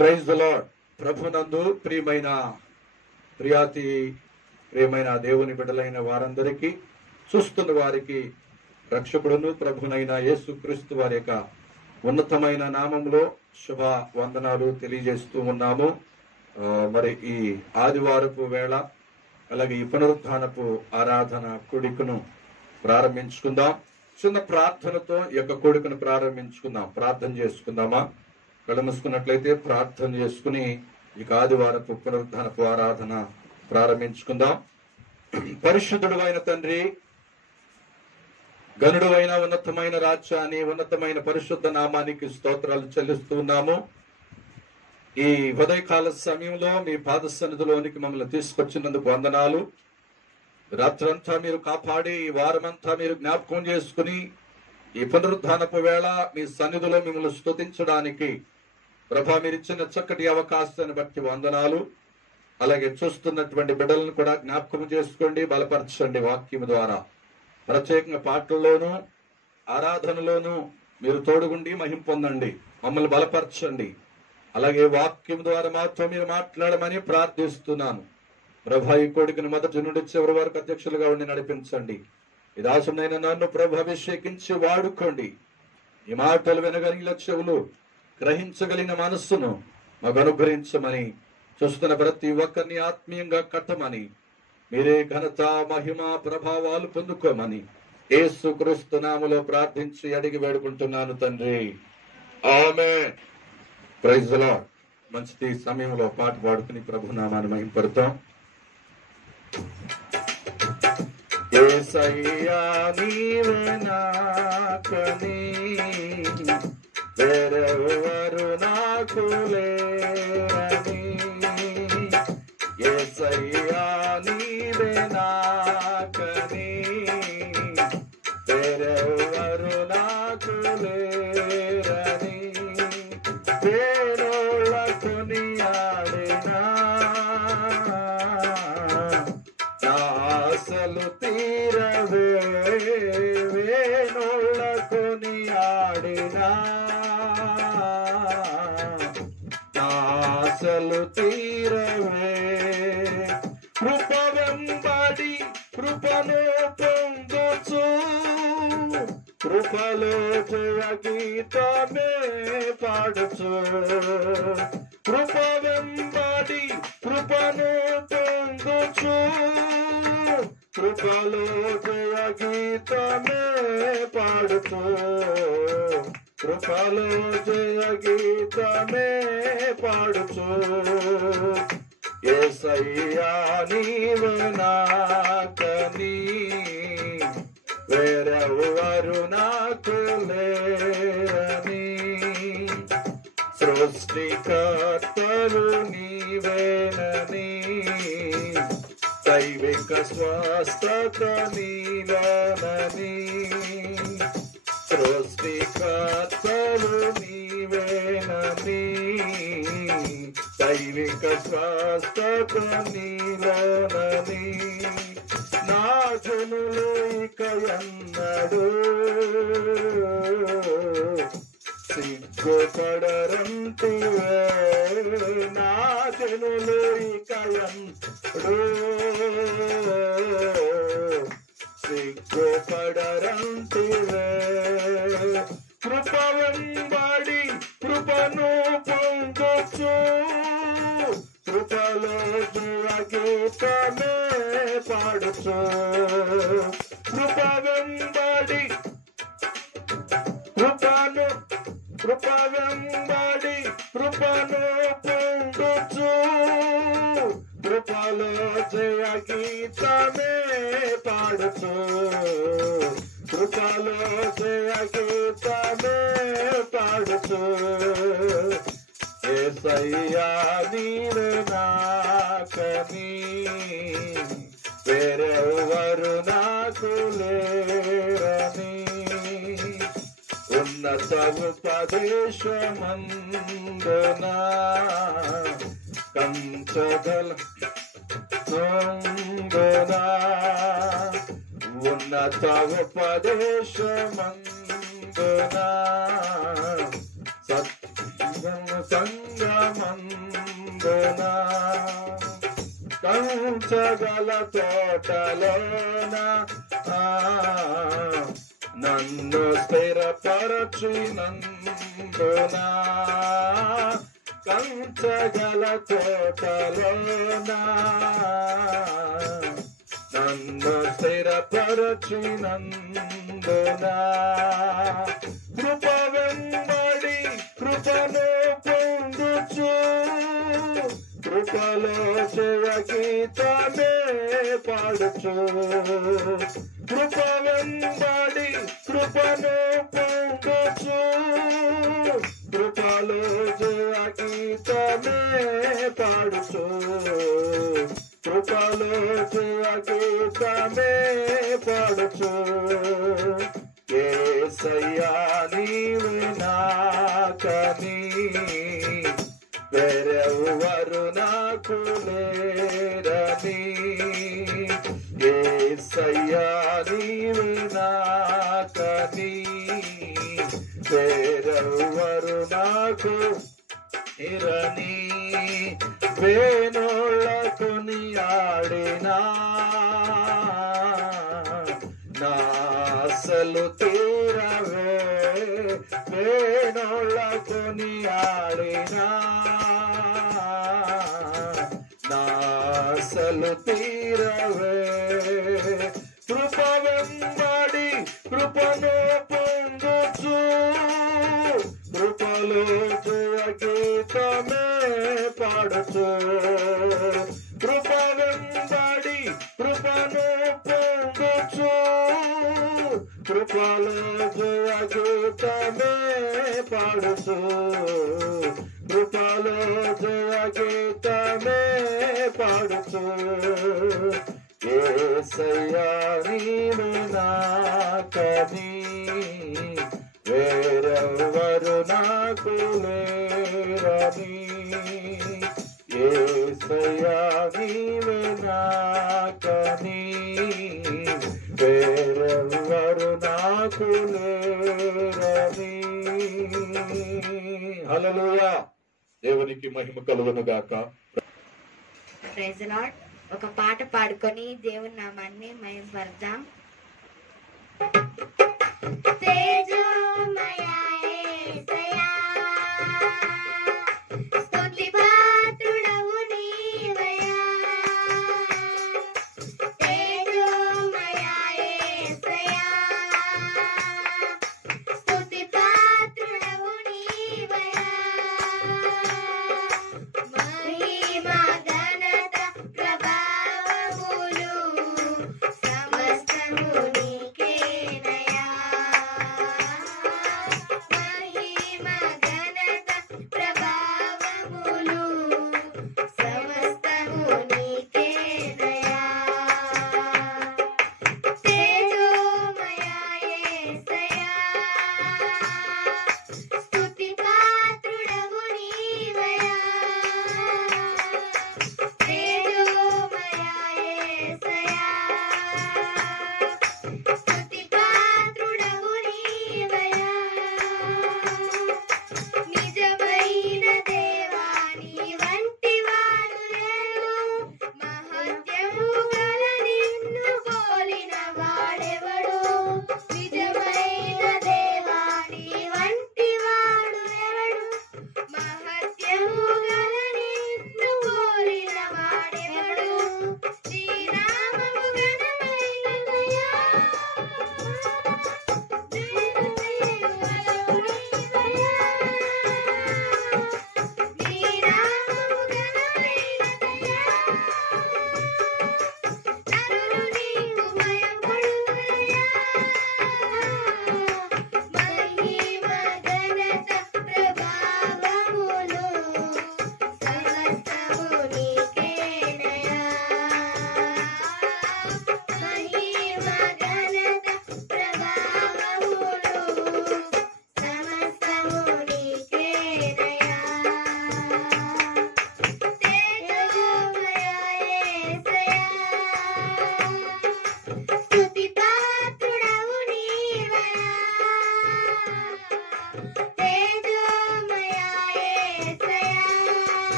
Praise the lord. ప్రభునందు ప్రియమైన దేవుని బిడ్డలైన వారందరికీ, చూస్తున్న వారికి రక్షకుడును ప్రభునైన యేసుక్రీస్తు వారి యొక్క ఉన్నతమైన నామంలో శుభ వందనాలు తెలియజేస్తూ ఉన్నాము. మరి ఈ ఆదివారపు వేళ అలాగే ఈ పునరుత్థానపు ఆరాధన కూడికను ప్రారంభించుకుందాం. చిన్న ప్రార్థనతో ఈ యొక్క కూడికను ప్రారంభించుకుందాం. ప్రార్థన చేసుకుందామా? కళ్ళు మూసుకున్నట్లయితే ప్రార్థన చేసుకుని ఈ ఆదివారపు పునరుత్థానపు ఆరాధన ప్రారంభించుకుందాం. పరిశుద్ధుడు అయిన తండ్రి, గనుడు అయిన ఉన్నతమైన రాజ్యాన్ని, ఉన్నతమైన పరిశుద్ధ నామానికి స్తోత్రాలు చెల్లిస్తూ ఉన్నాము. ఈ ఉదయకాల సమయంలో మీ పాద సన్నిధిలోనికి మమ్మల్ని తీసుకొచ్చినందుకు వందనాలు. రాత్రంతా మీరు కాపాడి, ఈ వారమంతా మీరు జ్ఞాపకం చేసుకుని ఈ పునరుద్ధానపు వేళ మీ సన్నిధిలో మిమ్మల్ని స్తుతించడానికి ప్రభా మీరు ఇచ్చిన చక్కటి అవకాశాన్ని బట్టి వందనాలు. అలాగే చూస్తున్నటువంటి బిడ్డలను కూడా జ్ఞాపకం చేసుకోండి, బలపరచండి. వాక్యం ద్వారా ప్రత్యేకంగా పాటల్లోనూ ఆరాధనలోనూ మీరు తోడుగుండి మహిమ పొందండి, మమ్మల్ని బలపరచండి. అలాగే వాక్యం ద్వారా మాత్రం మీరు మాట్లాడమని ప్రార్థిస్తున్నాను. ప్రభా ఈ కోడికను మొదటి నుండి చివరి వరకు అధ్యక్షులుగా ఉండి నడిపించండి. ఈ దాసునైన నన్ను ప్రభు అభిషేకించి వాడుకోండి. ఈ మాటలు వినగలిగిన చెవులు, గ్రహించగలిగిన మనస్సును మాకు అనుగ్రహించమని, చూస్తున్న ప్రతి ఒక్కరిని ఆత్మీయంగా కట్టమని, మీరే ఘనత మహిమ ప్రభావాలు పొందుకోమని యేసుక్రీస్తు నామములో ప్రార్థించి అడిగి వేడుకుంటున్నాను తండ్రి, ఆమేన్. Praise the lord. మంచిది సమయంలో పాట పాడుకుని ప్రభు నామాన్ని మహిమపడతాం. యేసయ్యా నీవే నాకని, వేరెవరు నాకు లేరని. యేసయ్యా నీవే నాకని, వేరెవరు నాకు లేరని. వేణోళ్ళ కొనియాడినా నా ఆశలు తీరవే, వేణోళ్ళ కొనియాడినా నా ఆశలు తీరవే. కృప వెంబడి కృపను పొందుచు, కృపలో జయ గీతమే పాడుచు. కృప వెంబడి కృపను పొందుచు, కృపలో జయ గీతమే పాడుచు. కృపలో జయ గీతమే పాడుచు. యేసయ్యా నీవే నాకని, వేరెవరు నాకు లేరని. సృష్టికర్తలు నీవేనని, దైవిక స్వస్థత నీలోనని. సృష్టికర్తలు నీవేనని, దైవిక స్వస్థత నీలోనని. నా జనులు ఇక ఎన్నడు సిగ్గుపడరంటివే, నా జనులు ఇక ఎన్నడు సిగ్గుపడరంటివే. కృప వెంబడి కృపను పొందొచ్చు, కృపలో జయ గీతమే పాడుచు. కృప వెంబడి కృపను పొందొచ్చు, కృపలో జయ గీతమే పాడుచు. కృపలో జయ గీతమే పాడుచు. యేసయ్యా నీవే నాకని, వేరెవరు నాకు లేరని. ఉన్నత ఉపదేశమందునా కంచగల ఉన్నత ఉపదేశమందునా సత్యమున సంగమందున కంచగల తోటలోన నన్ను స్థిరపరచినందున కంచగల తోటలోన నన్ను స్థిరపరచినందున కృప వెంబడి కృపను పొందుచు కృపలో జయ గీతమే పాడుచు కృప వెంబడి కృపను పొందుచు కృపలో జయ గీతమే పాడుచు కృపలో జయ గీతమే పాడుచు యేసయ్యా నీవే నాకని వేరెవ్వరు నాకు లేరని యేసయ్యా నీవే నాకని వేరెవ్వరు నాకు ఇరని వేణోళ్ళ కొనియాడినా నాసలు తీరవే వేణోళ్ళ కొనియాడినా నాసలు తీరవే కృప వెంబడి కృపను పొందుచు కృపలో జయ గీతమే పాడుచు కృప వెంబడి కృపను పొందుచు కృపలో జయ గీతమే పాడుచు కృపలో జయ గీతమే పాడుచు యేసయ్యా నీవే నాకని వేరెవ్వరు నాకు లేరని యేసయ్యా నీవే నాకని వేరెవ్వరు నాకు లేరని. హల్లెలూయా. దేవునికి మహిమ కలుగును గాక. Praise the Lord. ఒక పాట పాడుకొని దేవుని నామాన్ని మహిమపడదాం. తేజోమయా యేసయ్యా స్తుతి పాత్రుడవు నీవయ్యా తేజోమయా యేసయ్యా స్తుతి పాత్రుడవు నీవయ్యా మహిమ ఘనత ప్రభావములు సమస్తము నీకేనయ్యా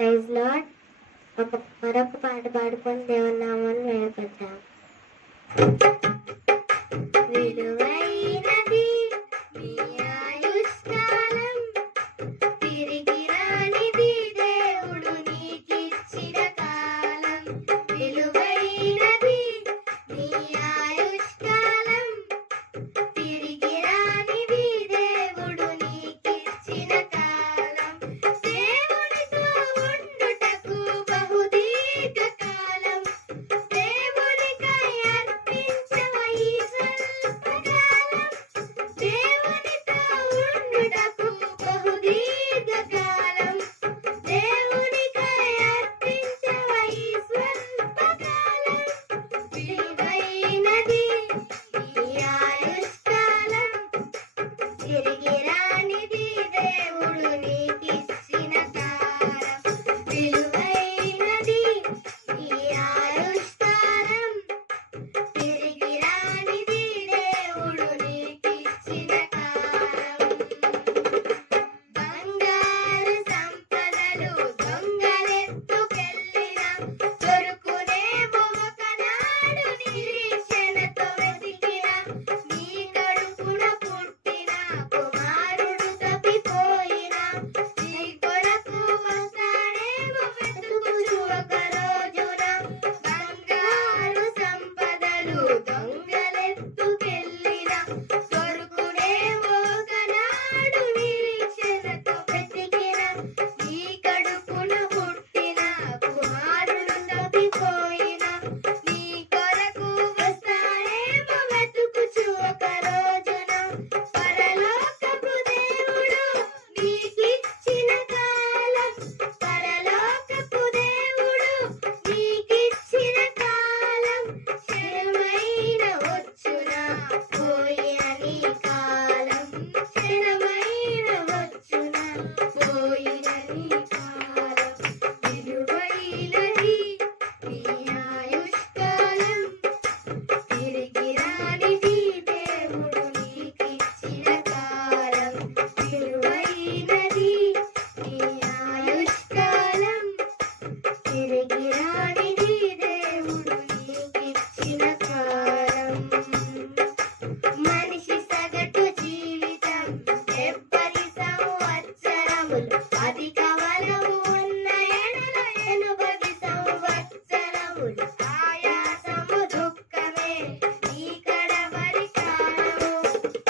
ప్రైజ్ లార్డ్. మరొక పాట పాడుకొని దేవుని నామాన్ని మహిమపడతాం. విలువైనది నీ ఆయుష్కాలం, తిరిగి రానిది దేవుడు నీకిచ్చిన కాలం. విలువైనది నీ ఆయుష్కాలం, తిరిగి రానిది దేవుడు నీకిచ్చిన కాలం. దేవునితో ఉండుటకు బహుదీర్ఘ కాలం, దేవునికై అర్పించవ ఈ స్వల్పకాలం. దేవునితో ఉండుటకు బహుదీర్ఘ కాలం, దేవునికై అర్పించవ ఈ స్వల్పకాలం. విలువైనది నీ ఆయుష్కాలం, తిరిగి రానిది దేవుడు నీకిచ్చిన కాలం. విలువైనది నీ ఆయుష్కాలం, తిరిగి రానిది దేవుడు నీకిచ్చిన కాలం. బంగారు సంపదలు దొంగలెత్తుకెళ్ళిన, దొరుకునేమో ఒకనాడు నిరీక్షణతో వెతికిన. నీ కడుపున పుట్టిన కుమారుడు తప్పిపోయిన, నీ కొరకు వస్తాడేమో వెతుకుచు ఒక రోజున. బంగారు సంపదలు దొంగలెత్తుకెళ్ళిన, దొరుకునేమో ఒకనాడు నిరీక్షణతో వెతికిన. నీ కడుపున పుట్టిన కుమారుడు తప్పిపోయిన, నీ కొరకు వస్తాడేమో వెతుకుచు ఒక రోజున. పరలోకపు దేవుడు నీకిచ్చిన కాలం, పరలోకపు దేవుడు నీకిచ్చిన కాలం. క్షణమైన వచ్చునా పోయిన నీ కాలం, క్షణమైన వచ్చునా పోయిన నీ కాలం. విలువైనది నీ ఆయుష్కాలం, తిరిగి రానిది దేవుడు నీకిచ్చిన కాలం. విలువైనది నీ ఆయుష్కాలం, తిరిగి రానిది దేవుడు నీకిచ్చిన కాలం. మనిషి సగటు జీవితం 70 సంవత్సరములు, అధిక బలము ఉన్న ఎడల 80 సంవత్సరములు. ఆయాసము దుఃఖమే నీ కడవరి కాలము,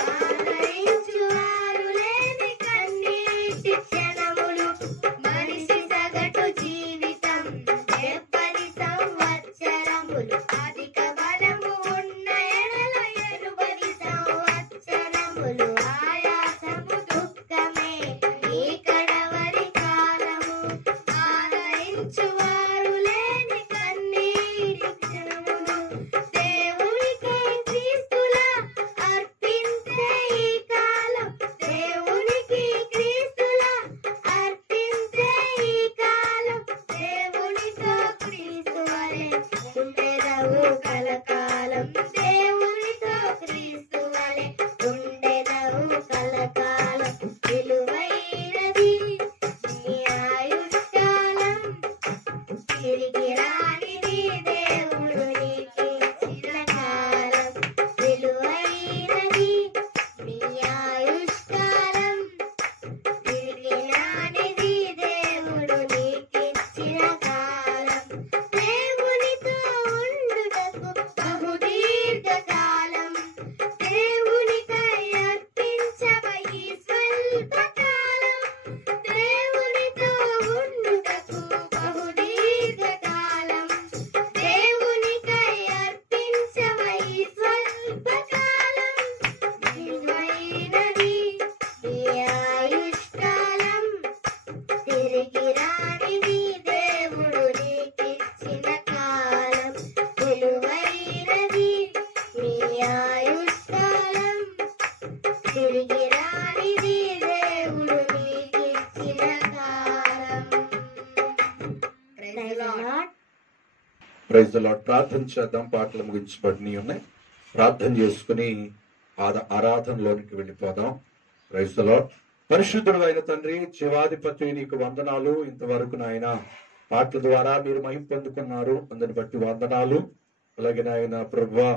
ఆదరించువారు లేని కన్నీటి క్షణములు. మనిషి సగటు జీవితం 70 సంవత్సరములు, అధిక బలము ఉన్న ఎడల 80 సంవత్సరములు. ఆయాసము దుఃఖమే నీ కడవరి కాలము, ఆదరించువారు లేని కన్నీటి క్షణములు. దేవునికై క్రీస్తులా అర్పించే ఈ కాలం, దేవునికి క్రీస్తులా అర్పించే ఈ కాలం. దేవునితో క్రీస్తు వలె ఉండెదవు కలకాలం, దేవునితో క్రీస్తు వలె ఉండెదవు కలకాలం. విలువైనది నీ ఆయుష్కాలం, తిరిగి రానిది దేవుడు నీకిచ్చిన కాలం. విలువైనది నీ ఆయుష్కాలం, తిరిగి రానిది దేవుడు నీకిచ్చిన కాలం. దేవునితో ఉండుటకు బహుదీర్ఘ కాలం, దేవునికై అర్పించవ ఈ స్వల్పకాలం. దేవునితో ఉండుటకు బహుదీర్ఘ కాలం, దేవునికై అర్పించవ ఈ స్వల్పకాలం. విలువైనది నీ ఆయుష్కాలం, తిరిగి రానిది దేవుడు నీకిచ్చిన కాలం. విలువైనది నీ ఆయుష్కాలం, తిరిగి రానిది దేవుడు నీకిచ్చిన కాలం. Praise lord. Praise the lord. ప్రార్థన చేద్దాం. పాటలు ముగించబడినవి ఉన్నాయి. ప్రార్థన చేసుకుని ఆరాధనలోనికి వెళ్ళిపోదాం. Praise the lord. పరిశుద్ధుడు అయిన తండ్రి, జీవాధిపతి నీకు వందనాలు. ఇంతవరకు నాయన మాటల ద్వారా మీరు మహిమ పొందుకున్నారు, అందుని బట్టి వందనాలు. అలాగే నాయన ప్రభువా,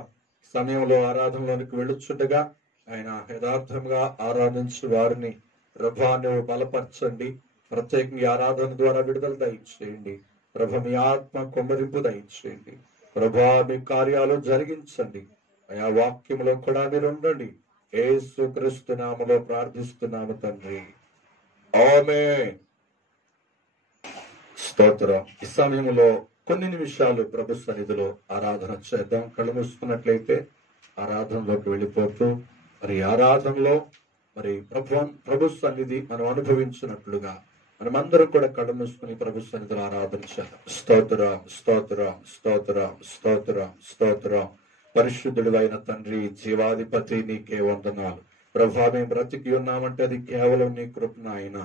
సమయంలో ఆరాధనలోనికి వెళ్ళుచుండగా ఆయన యథార్థంగా ఆరాధించు వారిని ప్రభా నువ్వు బలపరచండి. ప్రత్యేకంగా ఆరాధన ద్వారా విడుదల దయచేయండి ప్రభ. మీ ఆత్మ కొమ్మరింపు దయచేయండి ప్రభా. మీ కార్యాలు జరిగించండి. ఆయా వాక్యంలో కూడా మీరు ఉండండి. యేసుక్రీస్తు నామములో ప్రార్థిస్తున్నాము తండ్రి, ఆమేన్. స్తోత్రం. ఈ సమయంలో కొన్ని నిమిషాలు ప్రభు సన్నిధిలో ఆరాధన చేద్దాం. కళ్ళు మూసుకున్నట్లయితే ఆరాధనలోకి వెళ్ళిపోతూ మరి ఆరాధనలో మరి ప్రభు సన్నిధి మనం అనుభవించినట్లుగా మనమందరం కూడా కళ్ళు మూసుకుని ప్రభు సన్నిధిలో ఆరాధన చేద్దాం. స్తోత్రం, స్తోత్రం, స్తోత్రం, స్తోత్రం, స్తోత్రం. పరిశుద్ధుడు అయిన తండ్రి, జీవాధిపతి నీకే వందనాలు ప్రభా. మేము బ్రతికి ఉన్నామంటే అది కేవలం నీ కృప నాయన.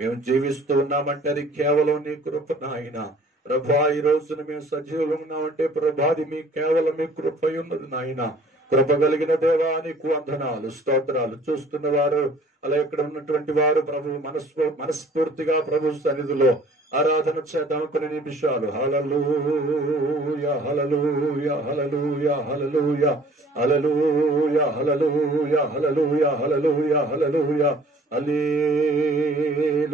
మేము జీవిస్తూ ఉన్నామంటే అది కేవలం నీ కృప నాయన ప్రభా. ఈ రోజున మేము సజీవంగా ఉన్నామంటే ప్రభా, అది మీ కేవలం మీ కృప ఉన్నది నాయన. కృప కలిగిన దేవా నీకు వందనాలు, స్తోత్రాలు. చూస్తున్న వారు అలా ఇక్కడ ఉన్నటువంటి వారు ప్రభు మనస్ఫూర్తిగా ప్రభు సన్నిధిలో ఆరాధన చేద్దాం కొన్ని నిమిషాలు. హల్లెలూయా, hallelujah, hallelujah, hallelujah, hallelujah, hallelujah, hallelujah, hallelujah, hallelujah,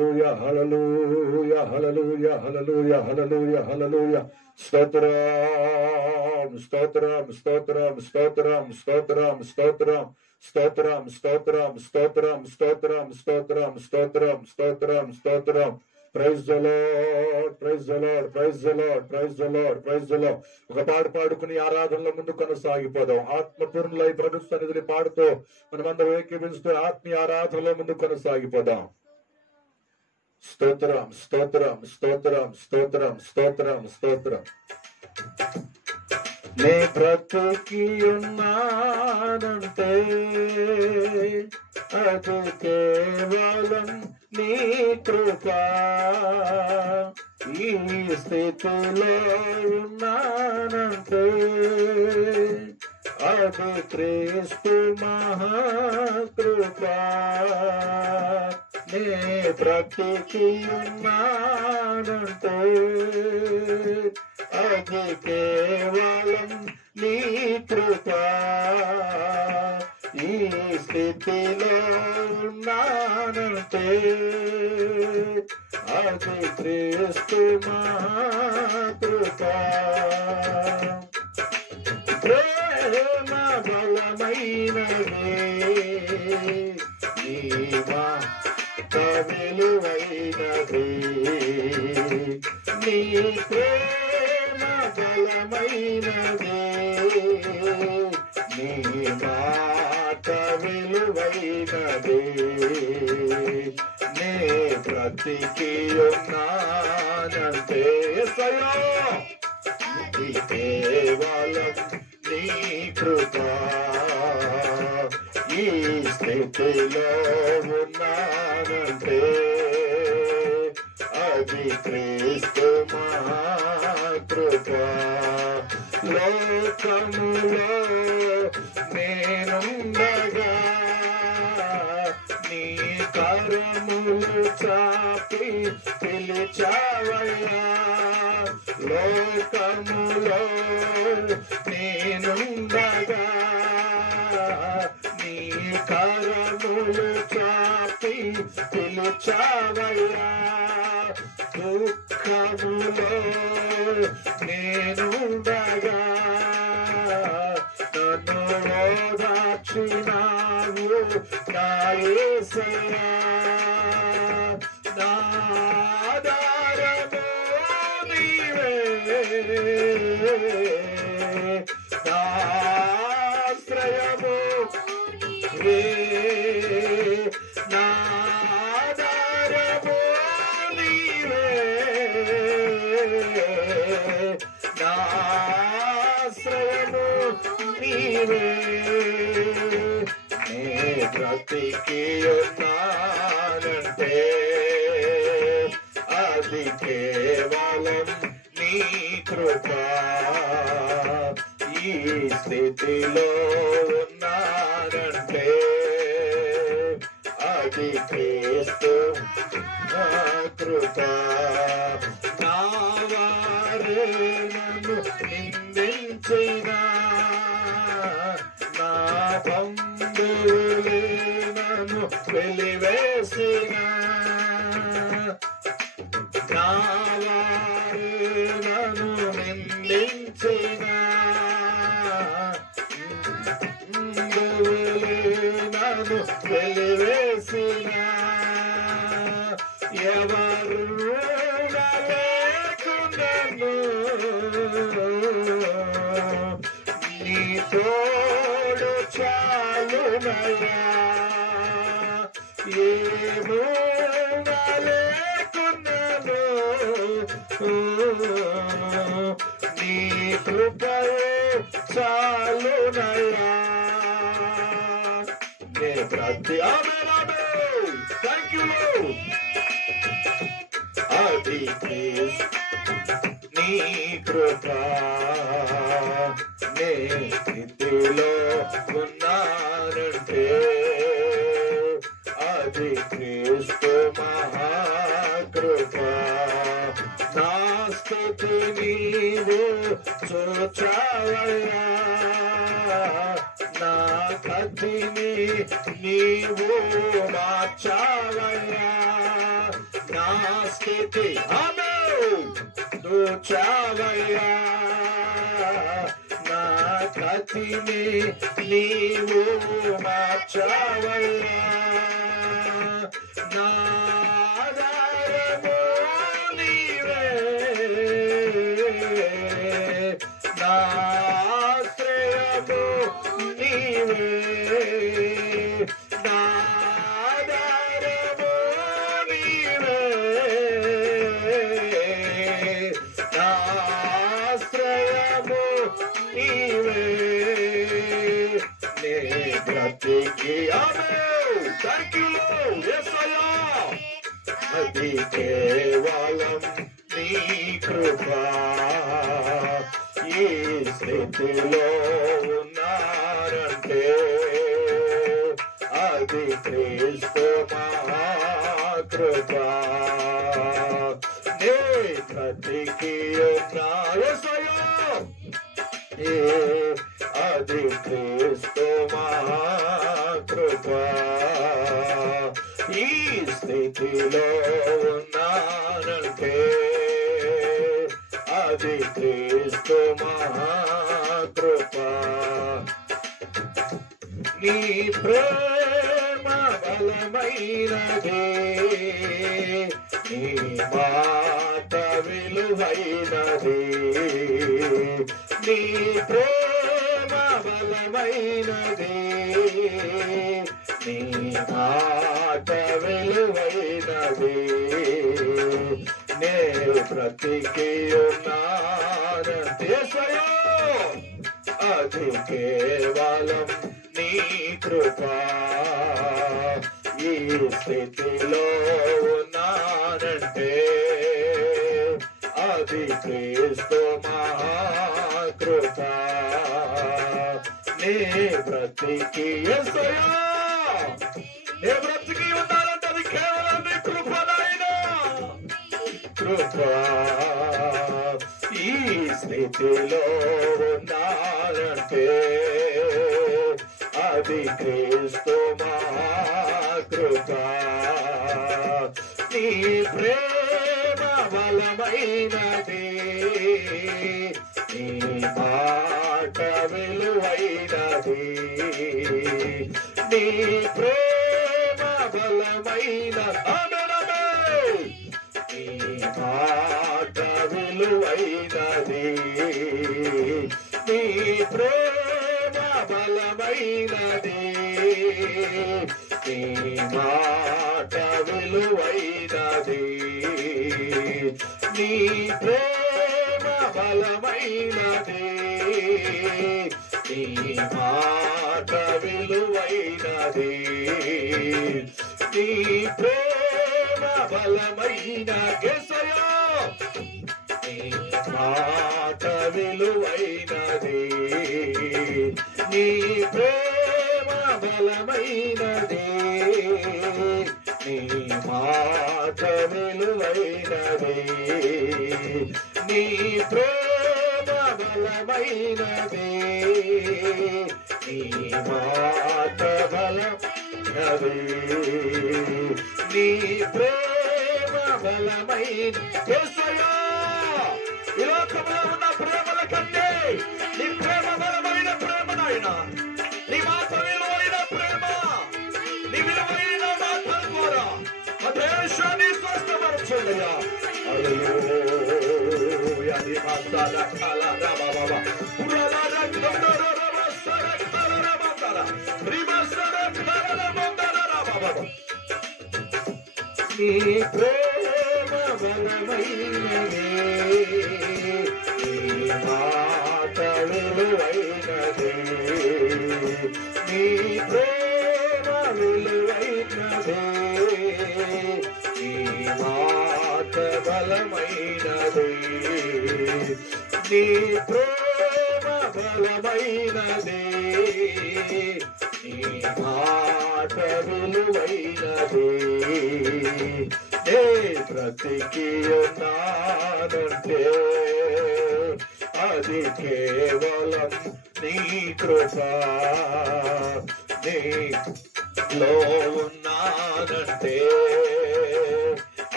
hallelujah, hallelujah, hallelujah, hallelujah, hallelujah, హల్లెలూయా. స్తోత్రం, స్తోత్రం, స్తోత్రం, స్తోత్రం, స్తోత్రం, స్తోత్రం, స్తోత్రం, స్తోత్రం, స్తోత్రం, స్తోత్రం, స్తోత్రం, స్తోత్రం, స్తోత్రం, స్తోత్రం. Praise the Lord, praise the Lord, praise the Lord, praise the Lord, praise the Lord. ఒక పాట పాడుకుని ఆరాధనలో ముందు కొనసాగిపోదాం. ఆత్మపూర్ణులై ప్రభు సన్నిధిని పాడుతూ మనమందరం ఏకీభవిస్తూ ఆత్మీయ ఆరాధనలో ముందు కొనసాగిపోదాం. స్తోత్రం, స్తోత్రం, స్తోత్రం, స్తోత్రం, స్తోత్రం, స్తోత్రం. నే బ్రతుకి ఉన్నానంటే అది కేవలం నీ కృపా. ఈ స్థితిలో ఉన్నానంటే అది క్రీస్తు మహాకృపా. నే బ్రతికి ఉన్నానంటే అది కేవలం నీ కృపా. ఈ స్థితిలో ఉన్నానంటే అది క్రీస్తు మహాకృపా. ప్రేమ బలమైనదే, నీ మాట విలువైనదే. నీ ప్రేమ బలమైనదే, నీ మాట విలువైనదే. నే బ్రతికి ఉన్నానంటే ఇది కేవలం నీ కృపా. ఈ స్థితిలో ఉన్నానంటే అది క్రీస్తు మహాకృపా. లోకములో నేనుండగా నీ కరములు చాపి పిలిచావయ్యా. లోకములో నేనుండగా నీ కరములు చాపి పిలిచావయ్యా. దుఃఖములో నేనుండగా నన్ను ఓదార్చినావు నా యేసయ్యా. నా ఆధారము నీవే, నా ఆశ్రయము నీవే. నా ఆధారము నీవే, నా ఆశ్రయము నీవే. నే బ్రతికి ఉన్నానంటే అది కేవలం నీ కృపా. ఈ స్థితిలో ఉన్నానంటే అది క్రీస్తు కృప. నా వారే నన్ను నిందించినా, నా బంధువులే నన్ను వెలివేసినా, నా వారే నన్ను నిందించినా, బంధువులే నన్ను వెలివేసినా, ఎవరు లేకున్నను నీ తోడు చాలునయ్యా. ఏమో లేకున్నను నీ కృపయే చాలునయ్యా. నే ప్రతి థ్యాంక్ యూ. అది నీ కృప. నే స్థితిలో ఉన్నానంటే అది క్రీస్తు మహాకృప. నా స్థితి నీవు చూచావయ్యా, నా కథిని నీవు మార్చావయ్యా, నా స్థితి చూచావయ్యా, నా కథిని నీవు మార్చావయ్యా, నా ఆధారము నీవే, నా ఆశ్రయము నీవే, నా ఆధారము నీవే, నా ఆశ్రయము నీవే. నే బ్రతికి థ్యాంక్ యూ యేసయ్యా. అది కేవలం నీ కృప. ఈ స్థితిలో ఉన్నారంటే అది క్రీస్తు మహాకృప. నే బ్రతికి ఉన్నాయసయ్యా, అది క్రీస్తు మహాకృప. ఈ స్థితిలో ఉన్నానంటే అది క్రీస్తు మహాకృప. నీ ప్రేమ బలమైనదే, నీ మాట విలువైనదే, నీ ప్రేమ బలమైనదే, నీ మాట విలువైనదే. నే బ్రతికి ఉన్నానంటే అది కేవలం నీ కృప. ఈ స్థితిలో ఉన్నానంటే అది క్రీస్తు మహాకృప. నే బ్రతికి యేసయ్యా, నే బ్రతికి ఉన్నానంటే అది కేవలం నీ కృపనైనా కృప. ఈ స్థితిలో ఉన్నానంటే అది క్రీస్తు మహాకృప. నీ ప్రేమ బలమైనది, నీ మాట విలువైనది, నీ ప్రేమ బలమైన నీ మాట విలువైనది, నీ ప్రేమ బలమైనది, నీ మాట విలువైనది, నీ ప్రేమ బలమైనది, నీ మాట విలువైనది, నీ ప్రేమ బలమైన యేసయ్యా, నీ మాట విలువైనది, నీ ప్రేమ బలమైనది, బలమైనది, నీ మాట బలమైనది, నీ ప్రేమ బలమైన. యేసయ్యా, ఈ లోకంలో ఉన్న ప్రేమల కంటే నీ ప్రేమ బలమైన ప్రేమ నాయన. నీ మాట విలువైన ప్రేమ, నీ విలువైన మాటల ద్వారా మా దేశాన్ని స్వస్థపరచండియా. హల్లెలూయా. నీ మాటల కలరా బాబా పురలారా కొందర రమసర కలరా మాతర రిమసర కలరా మందర బాబా. నీ ప్రేమ బలమైనది, నీ మాట విలువైనది, నీ ప్రేమ విలువైనది, నీ మాట బలమైనది, నీ ప్రేమ బలమైనది, నీ మాట విలువైనది. నే బ్రతికి ఉన్నానంటే అది కేవలం నీ కృప, నీలో ఉన్నానంటే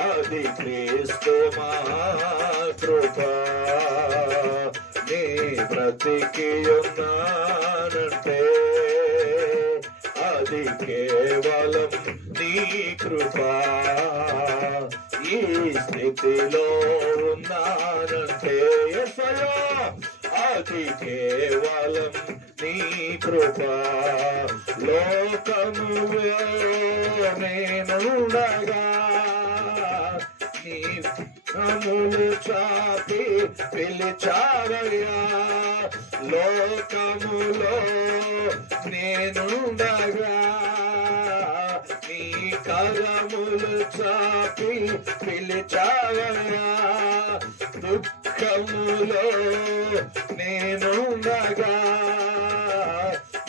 అది క్రీస్తు మా కృప. నీ బ్రతికి ఉన్నానంటే అది కేవలం నీ కృప. ఈ స్థితిలో ఉన్నానంటే యేసయ్యా అది కేవలం నీ కృప. లోకములో నేనుండగా నీ కనులు చాపి పిలిచావయ్యా. లోకములో నేనుండగా నీ కరములు చాపి పిలిచావయ్యా. దుఃఖములో నేనుండగా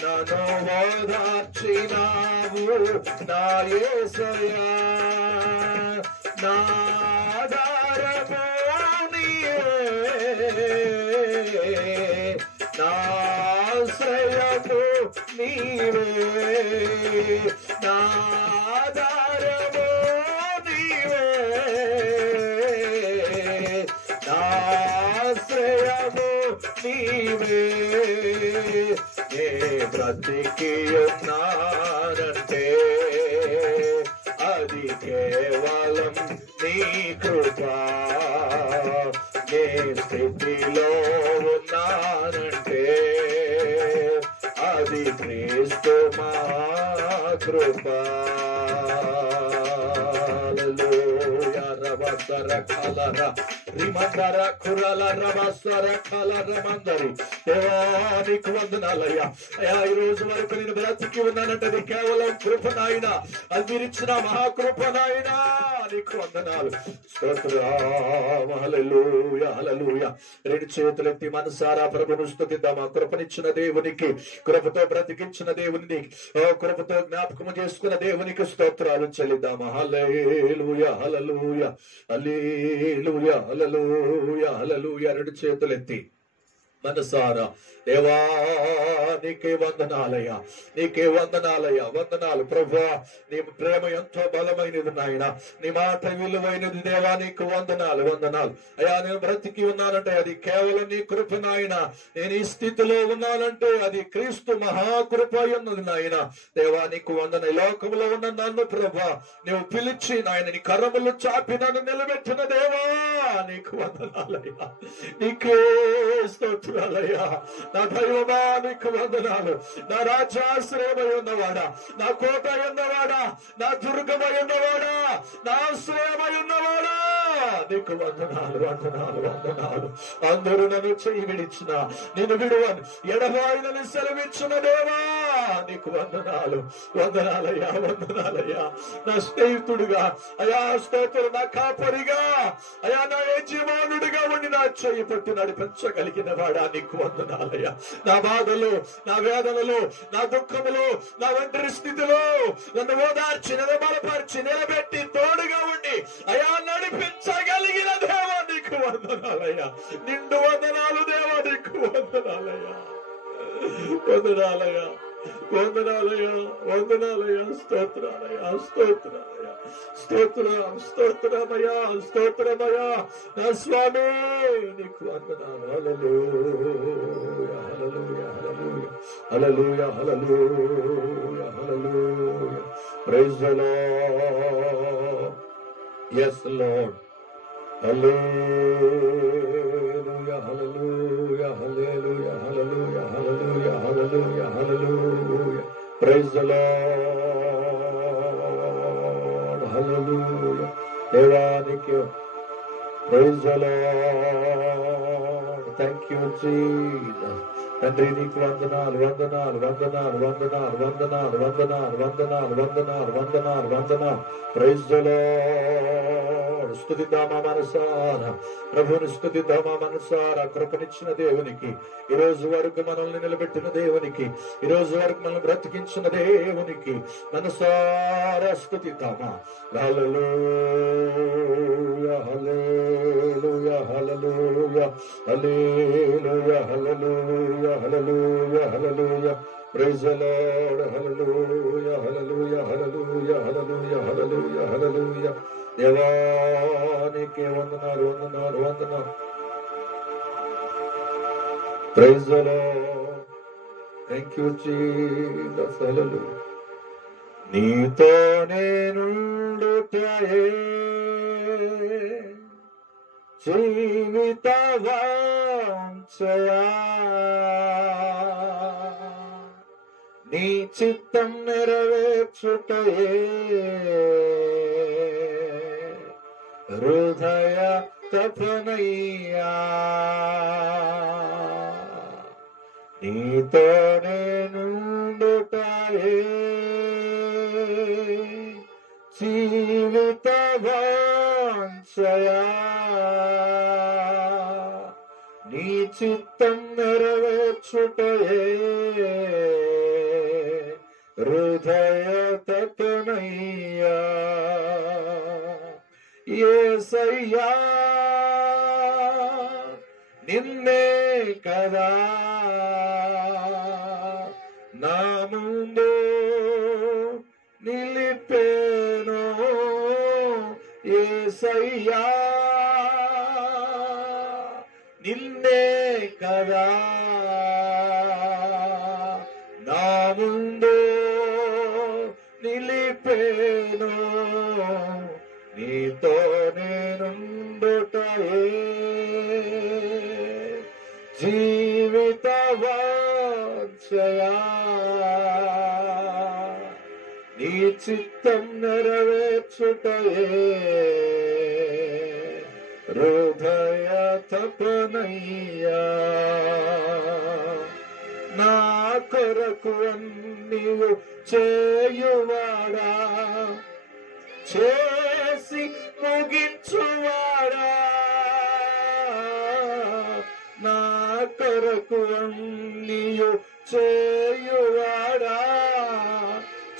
నన్ను ఓదార్చినావు నా యేసయ్యా. నా ఆధారము నీవే, నా ఆశ్రయము నీవే, నా ఆధారము నీవే, నా ఆశ్రయము నీవే. నే బ్రతికి ఉన్నానంటే అది కేవలం నీ కృప. నే స్థితిలో ఉన్నానంటే అది క్రీస్తు మా కృప. హల్లెలూయా. రబసర కలర రిమందర కురల రబసర కలర మందరి. దేవానికి వందనాలయ్యా. అయ్యా, ఈ రోజు వరకు నేను బ్రతికి ఉన్నానంటే అది కేవలం కృప నాయన. అది మీరిచ్చిన మహాకృప నాయన. నీకు వందనాలు, స్తోత్రం. హల్లెలూయా, హల్లెలూయా. రెండు చేతులెత్తి మనసారా ప్రభువును స్తుతిద్దామా. కృపనిచ్చిన దేవునికి, కృపతో బ్రతికించిన దేవునికి, కృపతో జ్ఞాపకము చేసుకున్న దేవునికి స్తోత్రాలు చెల్లిద్దామా. హల్లెలూయా, హల్లెలూయా, హల్లెలూయా, హల్లెలూయా, హల్లెలూయా. రెండు చేతులెత్తి మనసారా దేవా నీకే వందనాలయ్యా, నీకే వందనాలయ్యా. వందనాలు ప్రభువా. నీ ప్రేమ ఎంతో బలమైనది నాయన, నీ మాట విలువైనది దేవా. నీకు వందనాలు, వందనాలు అయ్యా. నేను బ్రతికి ఉన్నానంటే అది కేవలం నీ కృప నాయన. నేను ఈ స్థితిలో ఉన్నానంటే అది క్రీస్తు మహాకృప ఉన్నది నాయన. దేవా నీకు వందన. ఈ లోకంలో ఉన్న నన్ను ప్రభా నువ్వు పిలిచి నాయన నీ కరములు చాపి నన్ను నిలబెట్టిన దేవా నీకు వందనాలయ్యా. నీకే స్తోత్రాలయ్యా. నా దైవమా నీకు వందనాలు. నా రాజ్యాశ్రయమై ఉన్నవాడా, నా కోట ఉన్నవాడా, నా దుర్గమై ఉన్నవాడా, నా ఆశ్రయమై ఉన్నవాడా నీకు వందనాలు, వందనాలు, వందనాలు. అందరూ నన్ను చెయ్యి విడిచిన నేను విడువను, ఎడబాయినని సెలవిచ్చిన దేవా నీకు వందనాలు, వందనాలయ్యా, వందనాలయ్యా. నా స్నేహితుడుగా అయా స్తోత్రం, నా కాపరిగా అయా నా యజమానుడిగా ఉండి నా చెయ్యి పట్టి నడిపించగలిగిన వాడా నీకు వందనాలయ్యా. నా బాధలు, నా వేదనలు, నా దుఃఖములు, నా ఒంటరి స్థితిలో నన్ను ఓదార్చి, నన్ను బలపరిచి, నిలబెట్టి తోడుగా ఉండి అయా నడిపించగలిగిన దేవా నీకు వందనాలయ్యా. నిండు వందనాలు దేవా నీకు వందనాలయ్యా. వందనాలయ్యా, వందనాలయ్యా, వందనాలయ్యా, స్తోత్రాలయ్యా, స్తోత్రాలయ్యా, స్తోత్రమయ్యా, స్తోత్రమయ్యా నా స్వామి, నీకు వందనాలు. Hallelujah, hallelujah, hallelujah, hallelujah, hallelujah. Praise the lord. yes lord. Hallelujah, hallelujah, hallelujah, hallelujah, hallelujah, hallelujah, hallelujah. Praise the Lord. Hallelujah. దేవానికి praise the Lord. Thank you Jesus. తండ్రి నీకు వందనాలు, వందనాలు, వందనాలు, వందనాలు, వందనాలు, వందనాలు, వందనాలు, వందనాలు, వందనాలు, వందనాలు. Praise the lord. స్తుతిద్దామా మనసారా, ప్రభువుని స్తుతిద్దామా మనసారా. కృపనిచ్చిన దేవునికి, ఈ రోజు వరకు మనల్ని నిలబెట్టిన దేవునికి, ఈ రోజు వరకు మనల్ని బ్రతికించిన దేవునికి మనసారా స్తుతిద్దామా. హల్లెలూయా, hallelujah, hallelujah, hallelujah, hallelujah, hallelujah, hallelujah. Praise the Lord. Hallelujah, hallelujah, hallelujah, hallelujah, hallelujah, hallelujah. దేవానికి వందనాలు, వందనాలు, వందనాలు. Praise the Lord. Thank you Jesus. Hallelujah. నీతో నేనుండుటయే జీవిత వాంఛయా, నీ చిత్తం నెరవేర్చుటయే హృదయ తపనయ్యా. నీతో నేనుండుటయే జీవిత వాంఛయా, నీ చిత్తం నెరవేర్చుటయే హృదయ తపనయ్యా. యేసయ్యా నిన్నే కదా నా ముందు నిలిపేను. యేసయ్యా నిన్నే కదా నా ముందు నిలిపేను. నీతో నేనుండుటయే జీవిత వాంఛయా, నీ చిత్తం నెరవేర్చుటయే హృదయ తపనయ్యా. నా కొరకు నీవు చేయువాడా, చేసి ముగించువాడా. నా కొరకు నీవు చేయువాడా,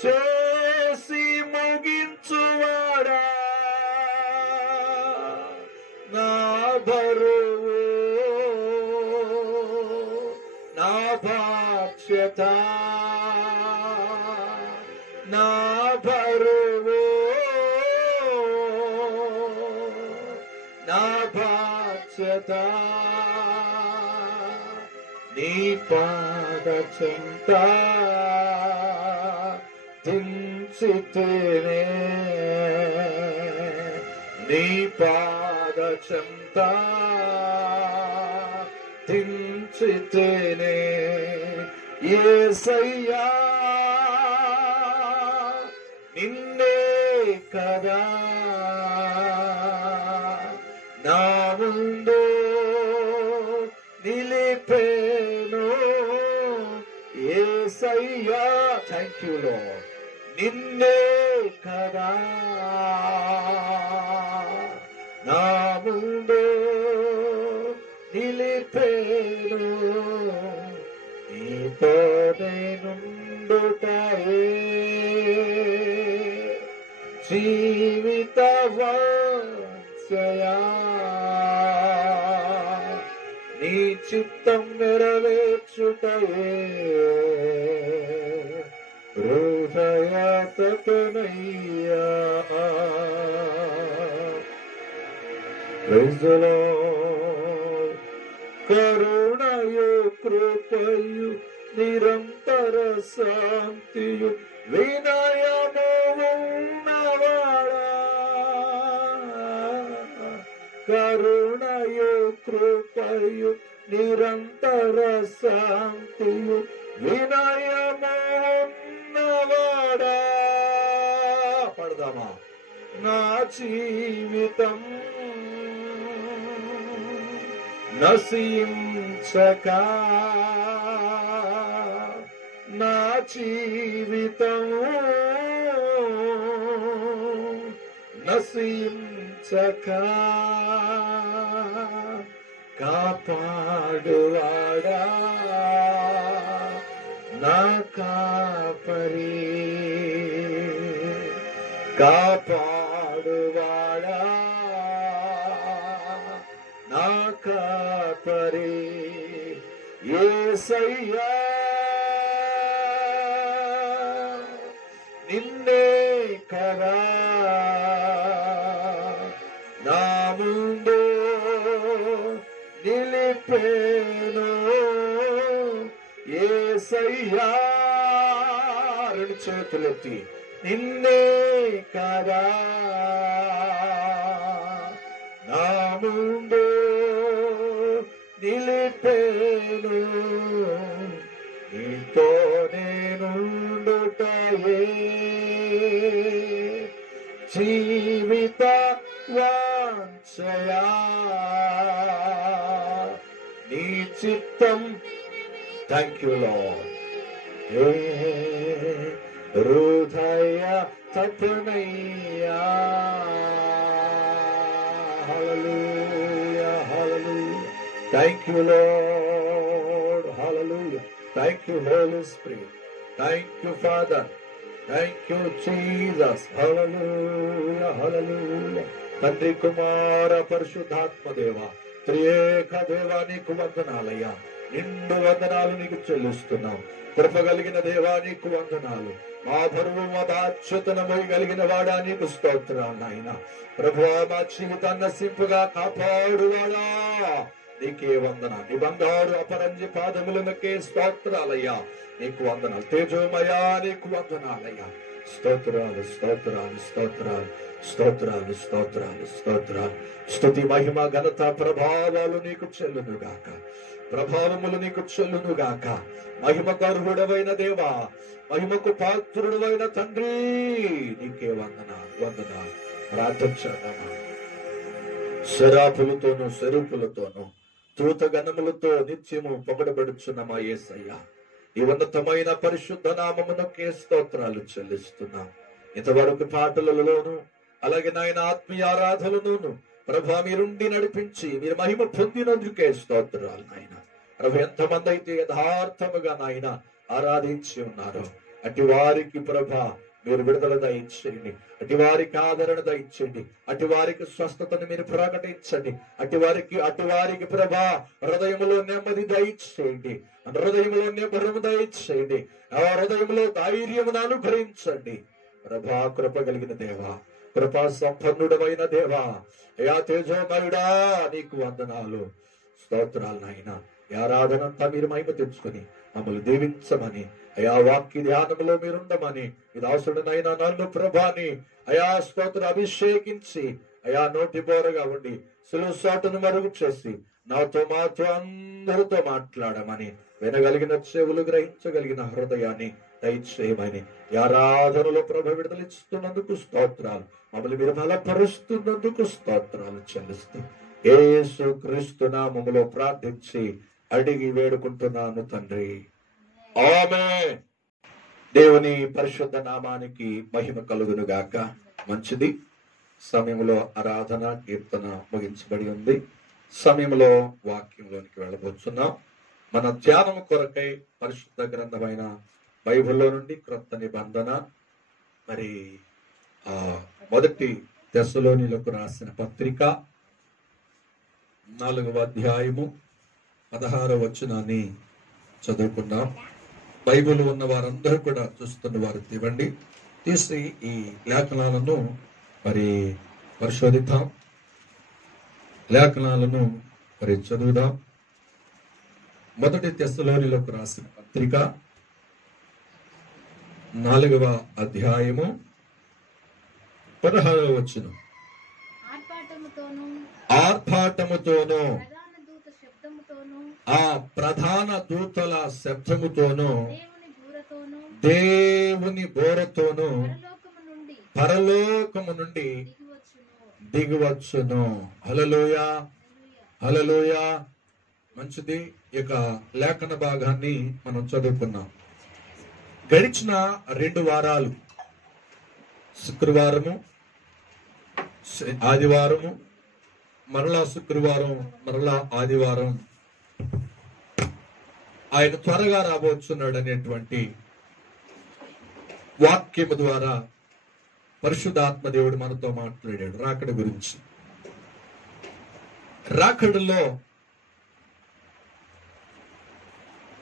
చేసి ముగించువాడా. నా బరువు నా బాధ్యత, నా బరువు నా బాధ్యత, నీ పాద చెంత దించితేనే, నీ పాద చెంత దించితేనే. యేసయ్యా నిన్నే కదా నా ముందు నిలిపేను. యేసయ్యా థ్యాంక్ యూ లార్డ్. నిన్నే కదా నా ముందు నిలిపేను. నీతో నేనుండుటయే జీవిత వాంఛయా, నీ చిత్తం నెరవేర్చుటయే హృదయ తపనయ్యా. Praise the Lord. కరుణయు కృపయు నిరంతర శాంతియు వినయము ఉన్నవాడా. కరుణయు కృపయు నిరంతర శాంతియు వినయము ఉన్నవాడా. పడదామా. నా జీవితం నశించక, నా జీవితం నశించక కాపాడువాడా నా కాపరి. కాపాడువాడా నా కాపరి. యేసయ్యా నిన్నే కదా నా ముందు నిలిపేను. యేసయ్యా రెండు చేతులెత్తి నిన్నే కదా నా ముందు నిలిపేను. నీతో నేనుండుటయే జీవిత వాంఛయా. నీ చిత్తం. Thank you lord. హృదయ తపనయ్యా. Hallelujah, hallelujah. Thank you, Lord. Hallelujah. Thank you, Holy Spirit. Thank you, Father. Thank you, Jesus. Hallelujah, hallelujah. తండ్రి కుమార పరిశుద్ధాత్మ దేవ త్రియేక దేవా నీకు వందనాలయ్యా. నిండు వందనాలు నీకు చెల్లిస్తున్నాం. కృప కలిగిన దేవా నీకు వందనాలు. మా బరువు మా బాధ్యతను మోయగలిగిన వాడా నీకు స్తోత్రాలు నాయన. ప్రభువా మా జీవితాన్ని సింపుగా కాపాడువాడా నీకే వందనాలు. నీ బంగారు అపరంజి పాదములకే స్తోత్రాలయ్యా. నీకు వందనాలు. తేజోమయా నీకు వందనాలయ్యా. స్తోత్రాలు స్తోత్రాలు స్తోత్రాలు స్తోత్రాలు స్తోత్రాలు స్తోత్రాలు. స్తుతి మహిమ ఘనత ప్రభావాలు నీకు చెల్లునుగాక. ప్రభావములు నీకు చెల్లునుగాక. మహిమకు అర్హుడవైన దేవా, మహిమకు పాత్రుడవైన తండ్రి నీకే వందనాలు వందనాలు. ప్రార్థించడమా శరాపులతోనూ స్వరూపులతోనూ దూతగణములతో నిత్యము పొగడబడుచున్నమా యేసయ్యా. ఈ ఉన్నతమైన పరిశుద్ధ నామమునకే స్తోత్రాలు చెల్లిస్తున్నాం. ఇంతవరకు పాటలలోను అలాగే నాయన ఆత్మీయ ఆరాధనలోను ప్రభా మీరుండి నడిపించి మీరు మహిమ పొందినందుకే స్తోత్రాలు నాయన. ప్రభు ఎంతమంది అయితే యథార్థముగా నాయన ఆరాధించి ఉన్నారో అటు వారికి ప్రభా మీరు విడుదల దయచేయండి. అటు వారికి ఆదరణ దయచేయండి. అటు వారికి స్వస్థతను మీరు ప్రకటించండి. అటు వారికి ప్రభా హృదయంలో నెమ్మది దయచేయండి. హృదయంలో నెమ్మది దయచేయండి. ఆ హృదయంలో ధైర్యమును అనుగ్రహించండి. ప్రభా కృప కలిగిన దేవా, కృపా సంపన్నుడమైన దేవా, అయా తేజోమయుడా నీకు వందనాలు స్తోత్రాలు నాయన. ఈ ఆరాధన అంతా మీరు మహిమ తెచ్చుకొని మమ్మల్ని దీవించమని అయా వాక్య ధ్యానంలో మీరుండమని ఈ దాసుడునైనా నన్ను ప్రభాని అయా స్తోత్ర అభిషేకించి అయా నోటి బోరగా ఉండి సులువు సాటును మరుగు చేసి నాతో మాతో అందరితో మాట్లాడమని వినగలిగిన చెవులు గ్రహించగలిగిన హృదయాన్ని దయచేయమని ఈ ఆరాధనలో ప్రభు విడుదలిస్తున్నందుకు స్తోత్రాలు. మమ్మల్ని మీరు బలపరుస్తున్నందుకు స్తోత్రాలు చెల్లిస్తూ యేసు క్రీస్తు నామములో ప్రార్థించి అడిగి వేడుకుంటున్నాను తండ్రి, ఆమేన్. దేవుని పరిశుద్ధ నామానికి మహిమ కలుగును గాక. మంచిది. సమయంలో ఆరాధన కీర్తన ముగించబడి ఉంది. సమయంలో వాక్యంలోనికి వెళ్ళబోతున్నాం. మన ధ్యానం కొరకై పరిశుద్ధ గ్రంథమైన బైబిల్లో నుండి క్రొత్త నిబంధన మరి మొదటి తెస్సలోనిలకు రాసిన పత్రిక 4వ అధ్యాయము 16వ వచనాన్ని చదువుకుందాం. బైబిల్ ఉన్న వారందరూ కూడా చూస్తున్న వారు తీవండి, తీసి ఈ లేఖనాలను మరి పరిశోధిద్దాం, లేఖనాలను మరి చదువుదాం. మొదటి తెస్సలోనిలకు రాసిన పత్రిక 4వ అధ్యాయము 16వ వచనం. ఆర్భాటముతోనూ ఆ ప్రధాన దూతల శబ్దముతోనూ దేవుని బోరతోనూ పరలోకము నుండి దిగివచ్చును. హల్లెలూయా, హల్లెలూయా. మంచిది. ఇక లేఖన భాగాన్ని మనం చదువుకున్నాం. గడిచిన 2 వారాలు, శుక్రవారము, ఆదివారము, మరలా శుక్రవారం, మరలా ఆదివారం ఆయన త్వరగా రాబోతున్నాడు అనేటువంటి వాక్యము ద్వారా పరిశుద్ధాత్మ దేవుడు మనతో మాట్లాడాడు రాకడ గురించి. రాకడలో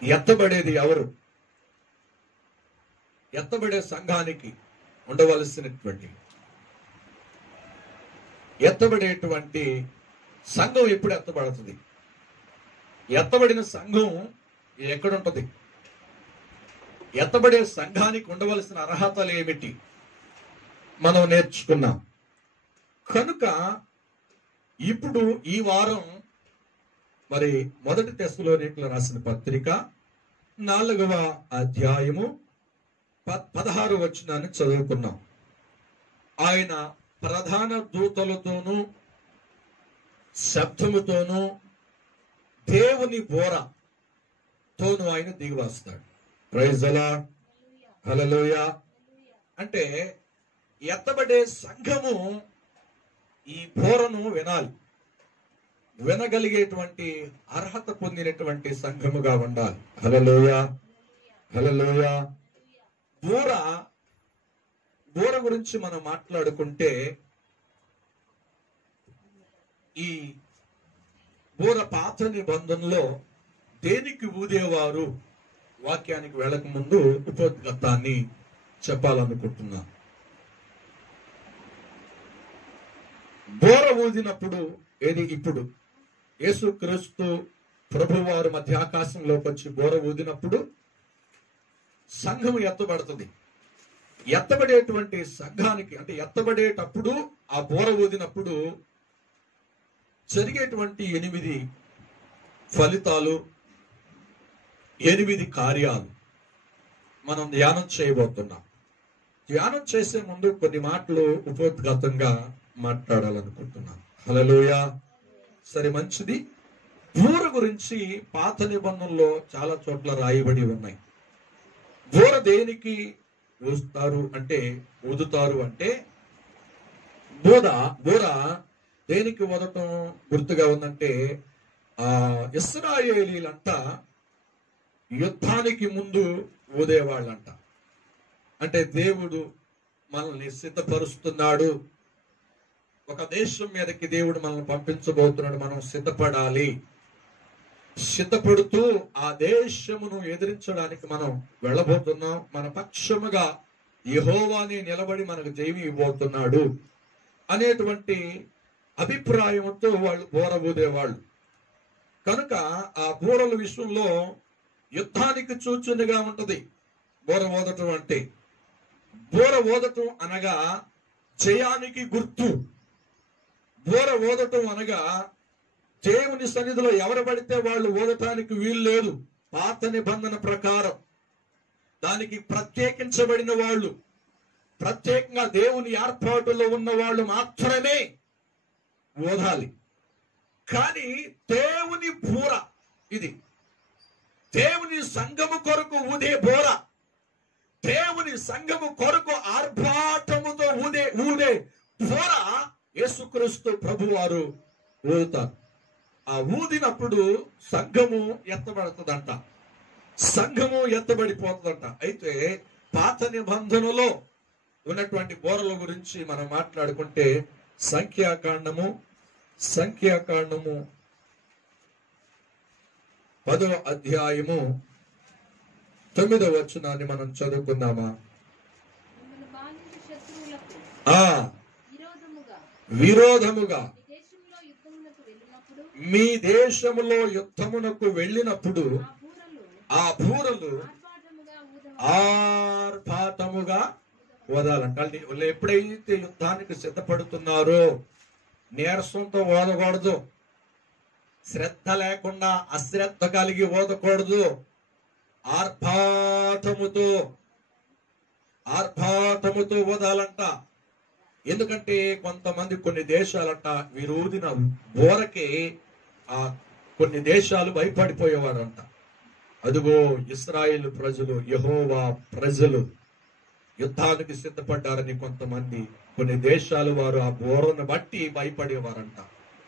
ఎత్తబడేది ఎవరు? ఎత్తబడే సంఘానికి ఉండవలసినటువంటి ఎత్తబడేటువంటి సంఘం ఎప్పుడు ఎత్తబడుతుంది? ఎత్తబడిన సంఘం ఎక్కడుంటది? ఎత్తబడే సంఘానికి ఉండవలసిన అర్హతలు ఏమిటి మనం నేర్చుకున్నాం. కనుక ఇప్పుడు ఈ వారం మరి మొదటి తెస్సలోనికీయులకు రాసిన పత్రిక 4వ అధ్యాయము 16వ వచనాన్ని చదువుకున్నాం. ఆయన ప్రధాన దూతలతోనూ శబ్దముతోనూ దేవుని బోరతోనూ ఆయన దిగి వస్తాడు. ప్రైజ్ ది లార్డ్, హల్లెలూయా. అంటే ఎత్తబడే సంఘము ఈ బోరను వినాలి, వినగలిగేటువంటి అర్హత పొందినటువంటి సంఘముగా ఉండాలి. హల్లెలూయా, హల్లెలూయా. బోర గురించి మనం మాట్లాడుకుంటే ఈ బోర పాత నిబంధనలో దేనికి ఊదేవారు వాక్యానికి వెళ్ళక ముందు ఉపోద్ఘాతాన్ని చెప్పాలనుకుంటున్నా. బోర ఊదినప్పుడు ఏది? ఇప్పుడు యేసుక్రీస్తు ప్రభువారు మధ్య ఆకాశంలోకి వచ్చి బోర ఊదినప్పుడు సంఘం ఎత్తబడుతుంది. ఎత్తబడేటువంటి సంఘానికి, అంటే ఎత్తబడేటప్పుడు ఆ బోర ఊదినప్పుడు జరిగేటువంటి 8 ఫలితాలు, 8 కార్యాలు మనం ధ్యానం చేయబోతున్నాం. ధ్యానం చేసే ముందు కొన్ని మాటలు ఉపోద్ఘాతంగా మాట్లాడాలనుకుంటున్నాను. హల్లెలూయా. సరే, మంచిది. బోర గురించి పాత నిబంధనలో చాలా చోట్ల రాయబడి ఉన్నాయి. బోర దేనికి ఊదుతారు అంటే బోర దేనికి ఊదటం గుర్తుగా ఉందంటే ఇశ్రాయేలీలంట యుద్ధానికి ముందు ఊదేవాళ్ళంట. అంటే దేవుడు మనల్ని సిద్ధపరుస్తున్నాడు, ఒక దేశం మీదకి దేవుడు మనల్ని పంపించబోతున్నాడు, మనం సిద్ధపడాలి. సిద్ధపడుతూ ఆ దేశమును ఎదిరించడానికి మనం వెళ్ళబోతున్నాం. మన పక్షముగా యెహోవానే నిలబడి మనకు జయం ఇవ్వబోతున్నాడు అనేటువంటి అభిప్రాయంతో వాళ్ళు బోర ఊదేవాళ్ళు. కనుక ఆ బోరల విషయంలో యుద్ధానికి సూచనగా ఉంటది బోర ఊదటం అంటే. బోర ఊదటం అనగా జయానికి గుర్తు. బోర ఊదటం అనగా దేవుని సన్నిధిలో ఎవరు పడితే వాళ్ళు ఊదటానికి వీలు లేదు. పాత నిబంధన ప్రకారం దానికి ప్రత్యేకించబడిన వాళ్ళు, ప్రత్యేకంగా దేవుని ఏర్పాటులో ఉన్న వాళ్ళు మాత్రమే ఊదాలి. కానీ దేవుని బోర ఇది, దేవుని సంఘము కొరకు ఊదే బోర, దేవుని సంఘము కొరకు ఆర్భాటముతో ఊదే బోర యేసుక్రీస్తు ప్రభువారు ఊదుతారు. ఆ ఊదినప్పుడు సంఘము ఎత్తబడుతుందంట, సంఘము ఎత్తబడిపోతుందంట. అయితే పాత నిబంధనలో ఉన్నటువంటి బోరల గురించి మనం మాట్లాడుకుంటే సంఖ్యాకాండము 10వ అధ్యాయము 9వ వచనాన్ని మనం చదువుకుందామా? విరోధముగా మీ దేశములో యుద్ధమునకు వెళ్ళినప్పుడు ఆ బూరలు ఆర్భాటముగా ఓదాలంట. వాళ్ళు ఎప్పుడైతే యుద్ధానికి సిద్ధపడుతున్నారో నీరసంతో ఓదకూడదు, శ్రద్ధ లేకుండా అశ్రద్ధ కలిగి ఓదకూడదు. ఆర్భాటముతో ఓదాలంట. ఎందుకంటే కొంతమంది కొన్ని దేశాలంట వీరూదిన బోరకే కొన్ని దేశాలు భయపడిపోయేవారంట. అదిగో ఇశ్రాయేలు ప్రజలు, యెహోవా ప్రజలు యుద్ధానికి సిద్ధపడ్డారని కొంతమంది కొన్ని దేశాలు వారు ఆ బోరను బట్టి భయపడేవారంట,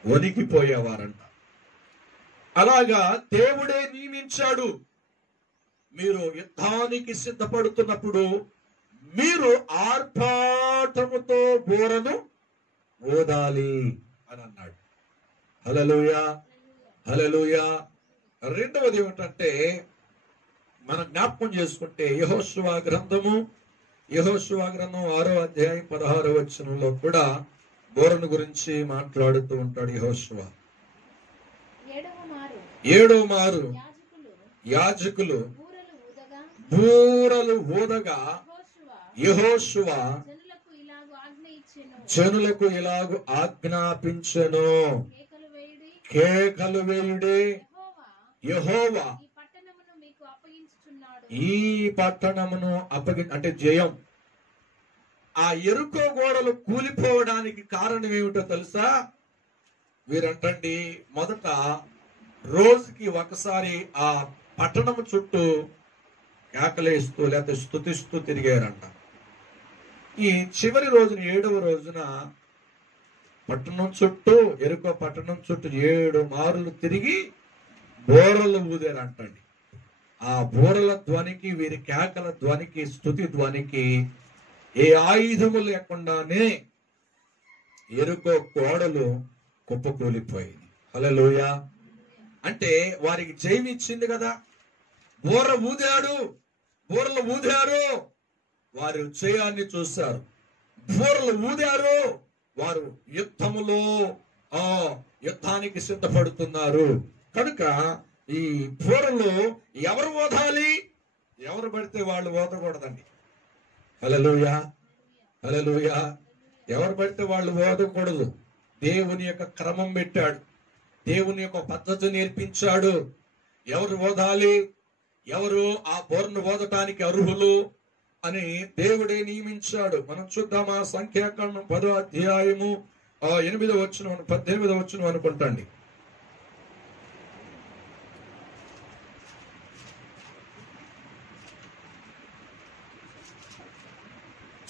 వణికిపోయేవారంట. అలాగా దేవుడే నియమించాడు. మీరు యుద్ధానికి సిద్ధపడుతున్నప్పుడు మీరు ఆర్భాటముతో బోరను ఓదాలి అని అన్నాడు. హల్లెలూయా, హల్లెలూయా. రెండవది ఏమిటంటే మనం జ్ఞాపకం చేసుకుంటే యెహోషువ గ్రంథం 6వ అధ్యాయం 16వ వచనంలో కూడా బోరను గురించి మాట్లాడుతూ ఉంటాడు యెహోషువ. 7వ మారు యాజకులు బూరలు ఊదగా యెహోషువ జనులకు ఇలాగు ఆజ్ఞాపించెను, కేకలు వేయుడి, యెహోవా ఈ పట్టణమును అంటే జయం. ఆ ఎరుకో గోడలు కూలిపోవడానికి కారణం ఏమిటో తెలుసా? వీరంటండి మొదట రోజుకి ఒకసారి ఆ పట్టణము చుట్టూ కేకలేస్తూ లేకపోతే స్తుతిస్తూ తిరిగారంట. ఈ చివరి రోజున 7వ రోజున పట్టణం చుట్టూ, ఎరుకో పట్టణం చుట్టూ 7 మారులు తిరిగి బోరలు ఊదారంటండి. ఆ బోరల ధ్వనికి, వీరి కేకల ధ్వనికి, స్తుతి ధ్వనికి ఏ ఆయుధము లేకుండానే ఎరుకో గోడలు కుప్పకూలిపోయింది. హల్లెలూయా. అంటే వారికి జయం ఇచ్చింది కదా. బోరలు ఊదారు, వారు జయాన్ని చూశారు. బోరలు ఊదారు, వారు యుద్ధానికి సిద్ధపడుతున్నారు. కనుక ఈ బోరలు ఎవరు ఓదాలి? ఎవరు పడితే వాళ్ళు ఓదకూడదండి. హల్లెలూయా, హల్లెలూయా. ఎవరు పడితే వాళ్ళు ఓదకూడదు. దేవుని యొక్క క్రమం పెట్టాడు, దేవుని యొక్క పద్ధతి నేర్పించాడు. ఎవరు ఓదాలి, ఎవరు ఆ బోర్ను ఓదటానికి అర్హులు అని దేవుడే నియమించాడు. మనం చూద్దామా? సంఖ్యాకాండం 10వ అధ్యాయము 8వ వచనం 18వ వచనం అనుకుంటాండి.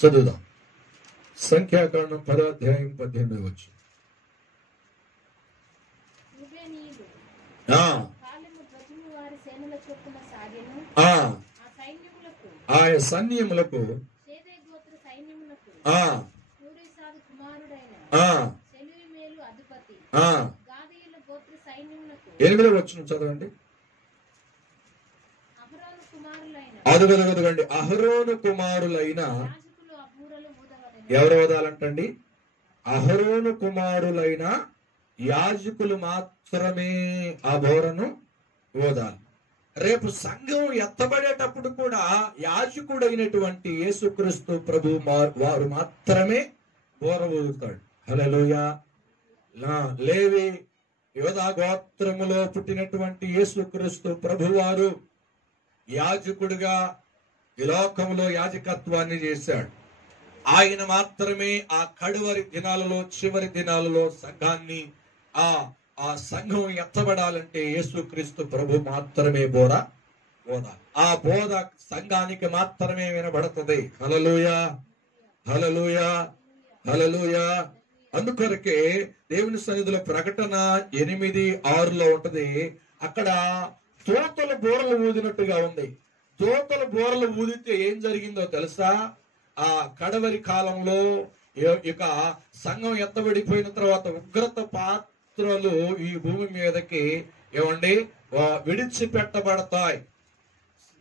చదువుదాం. సంఖ్యాకాండం 10వ అధ్యాయం 18వ వచనం. ఆ సైన్యములకు ఎనిమిదవ వచనం చదవండి. అదుగదుగదుగండి. అహరోను కుమారులైన ఎవరు ఓదాలంటండి? అహరోను కుమారులైన యాజకులు మాత్రమే ఆ బోరను ఓదాలి. రేపు సంఘం ఎత్తబడేటప్పుడు కూడా యాజకుడైనటువంటి యేసుక్రీస్తు ప్రభు వారు మాత్రమే బోర ఊదుతాడు. హల్లెలూయా. లేవి యోధా గోత్రములో పుట్టినటువంటి యేసుక్రీస్తు ప్రభు వారు యాజకుడిగా ఈ లోకంలో యాజకత్వాన్ని చేశాడు. ఆయన మాత్రమే ఆ కడువరి దినాలలో, చివరి దినాలలో సంఘాన్ని ఆ సంఘం ఎత్తబడాలంటే యేసుక్రీస్తు ప్రభు మాత్రమే బోధ. ఆ బోధ సంఘానికి మాత్రమే వినబడుతుంది. హల్లెలూయా, హల్లెలూయా, హల్లెలూయా. అందుకొరకే దేవుని సన్నిధిలో ప్రకటన 8:6 ఉంటది. అక్కడ తోతల బోరలు ఊదినట్టుగా ఉంది. తోతల బోరలు ఊదితే ఏం జరిగిందో తెలుసా? ఆ కడవరి కాలంలో ఇక సంఘం ఎత్తబడిపోయిన తర్వాత ఉగ్రత పాత్రలు ఈ భూమి మీదకి విడిచిపెట్టబడతాయి.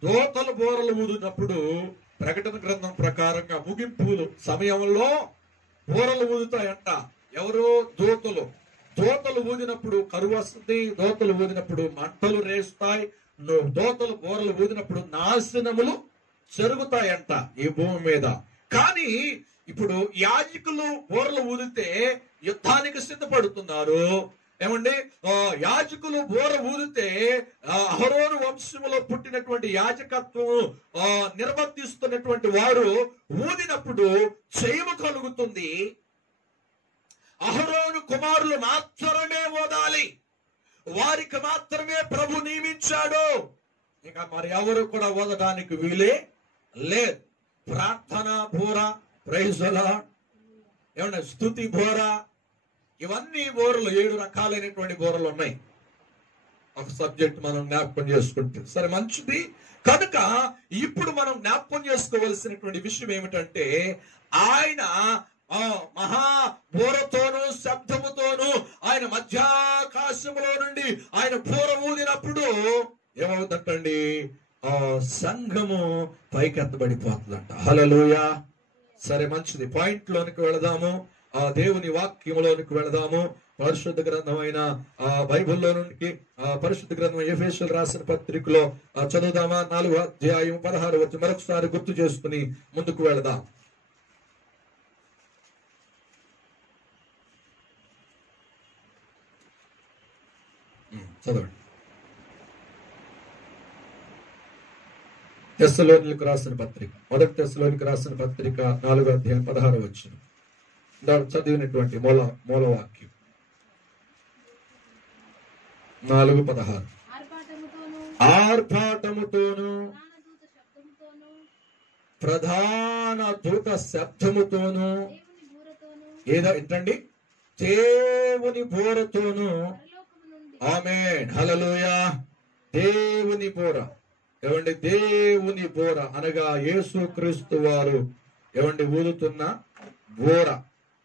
దూతలు బూరలు ఊదినప్పుడు ప్రకటన గ్రంథం ప్రకారంగా ముగింపు సమయంలో బూరలు ఊదుతాయంట. ఎవరు? దూతలు ఊదినప్పుడు కరువు వస్తుంది, దూతలు ఊదినప్పుడు మంటలు రేస్తాయి, దూతలు బూరలు ఊదినప్పుడు నాశనములు జరుగుతాయంట ఈ భూమి మీద. కానీ ఇప్పుడు యాజకులు బూరలు ఊదితే యుద్ధానికి సిద్ధపడుతున్నారు. ఏమండి, యాజకులు బూర ఊదితే అహరోను వంశములో పుట్టినటువంటి యాజకత్వం నిర్వర్తిస్తున్నటువంటి వారు ఊదినప్పుడు జయము కలుగుతుంది. అహరోను కుమారులు మాత్రమే ఓదాలి, వారికి మాత్రమే ప్రభు నియమించాడు. ఇక మరి ఎవరు కూడా ఓదడానికి వీలే లేదు. ప్రార్థన బోర, ప్రైజ్ ది లార్డ్, ఏమన్నా స్తుతి బోర, ఇవన్నీ బోరలు 7 రకాలైనటువంటి బోరలు ఉన్నాయి. ఒక సబ్జెక్ట్ మనం జ్ఞాపకం చేసుకుంటే సరే, మంచిది. కనుక ఇప్పుడు మనం జ్ఞాపకం చేసుకోవలసినటువంటి విషయం ఏమిటంటే, ఆయన మహా బోరతోనూ శబ్దముతోనూ ఆయన మధ్యాకాశములో నుండి ఆయన బోర ఊదినప్పుడు ఏమవుతుందండి? సంఘము పైకెత్తబడిపోతుందంట. హల్లెలూయా. సరే, మంచిది. పాయింట్ లోనికి వెళదాము, దేవుని వాక్యములోనికి వెళదాము. పరిశుద్ధ గ్రంథమైన బైబిల్లో నుండి పరిశుద్ధ గ్రంథం ఎఫెసీయులకు రాసిన పత్రికలో చదువుదామా? 4వ అధ్యాయం 16 వచ్చి మరొకసారి గుర్తు చేసుకుని ముందుకు వెళదాం. చదవండి. తెస్సలోనిలకు రాసిన పత్రిక, మొదటి తెస్సలోనికి రాసిన పత్రిక 4వ అధ్యాయం 16 వచ్చిన చదివినటువంటి మూల వాక్యం 4:16. ఆర్భాటముతోను ప్రధాన దూత శబ్దముతోను ఏంటండి? దేవుని బోరతోను. ఆమేన్, హల్లెలూయా. దేవుని బోర, ఏమండి? దేవుని బోర అనగా యేసుక్రీస్తు వారు ఏమండి ఊదుతున్న బోర.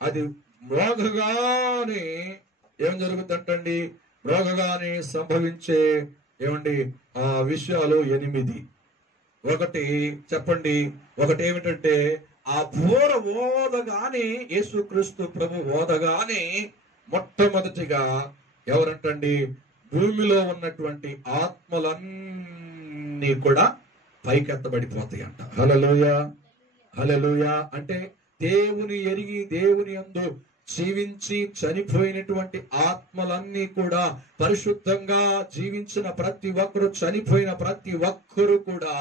అది మ్రోగగానే ఏం జరుగుతుంటండి? మ్రోగగానే సంభవించే ఏమండి విషయాలు 8. ఒకటి చెప్పండి. ఒకటి ఏమిటంటే, ఆ బోర ఓదగానే, యేసుక్రీస్తు ప్రభు ఓదగానే మొట్టమొదటిగా ఎవరంటండి? భూమిలో ఉన్నటువంటి ఆత్మలన్నీ కూడా పైకెత్తబడిపోతాయి అంట. హల్లెలూయా, హల్లెలూయా. అంటే దేవుని ఎరిగి దేవుని యందు జీవించి చనిపోయినటువంటి ఆత్మలన్నీ కూడా, పరిశుద్ధంగా జీవించిన ప్రతి ఒక్కరు, చనిపోయిన ప్రతి ఒక్కరు కూడా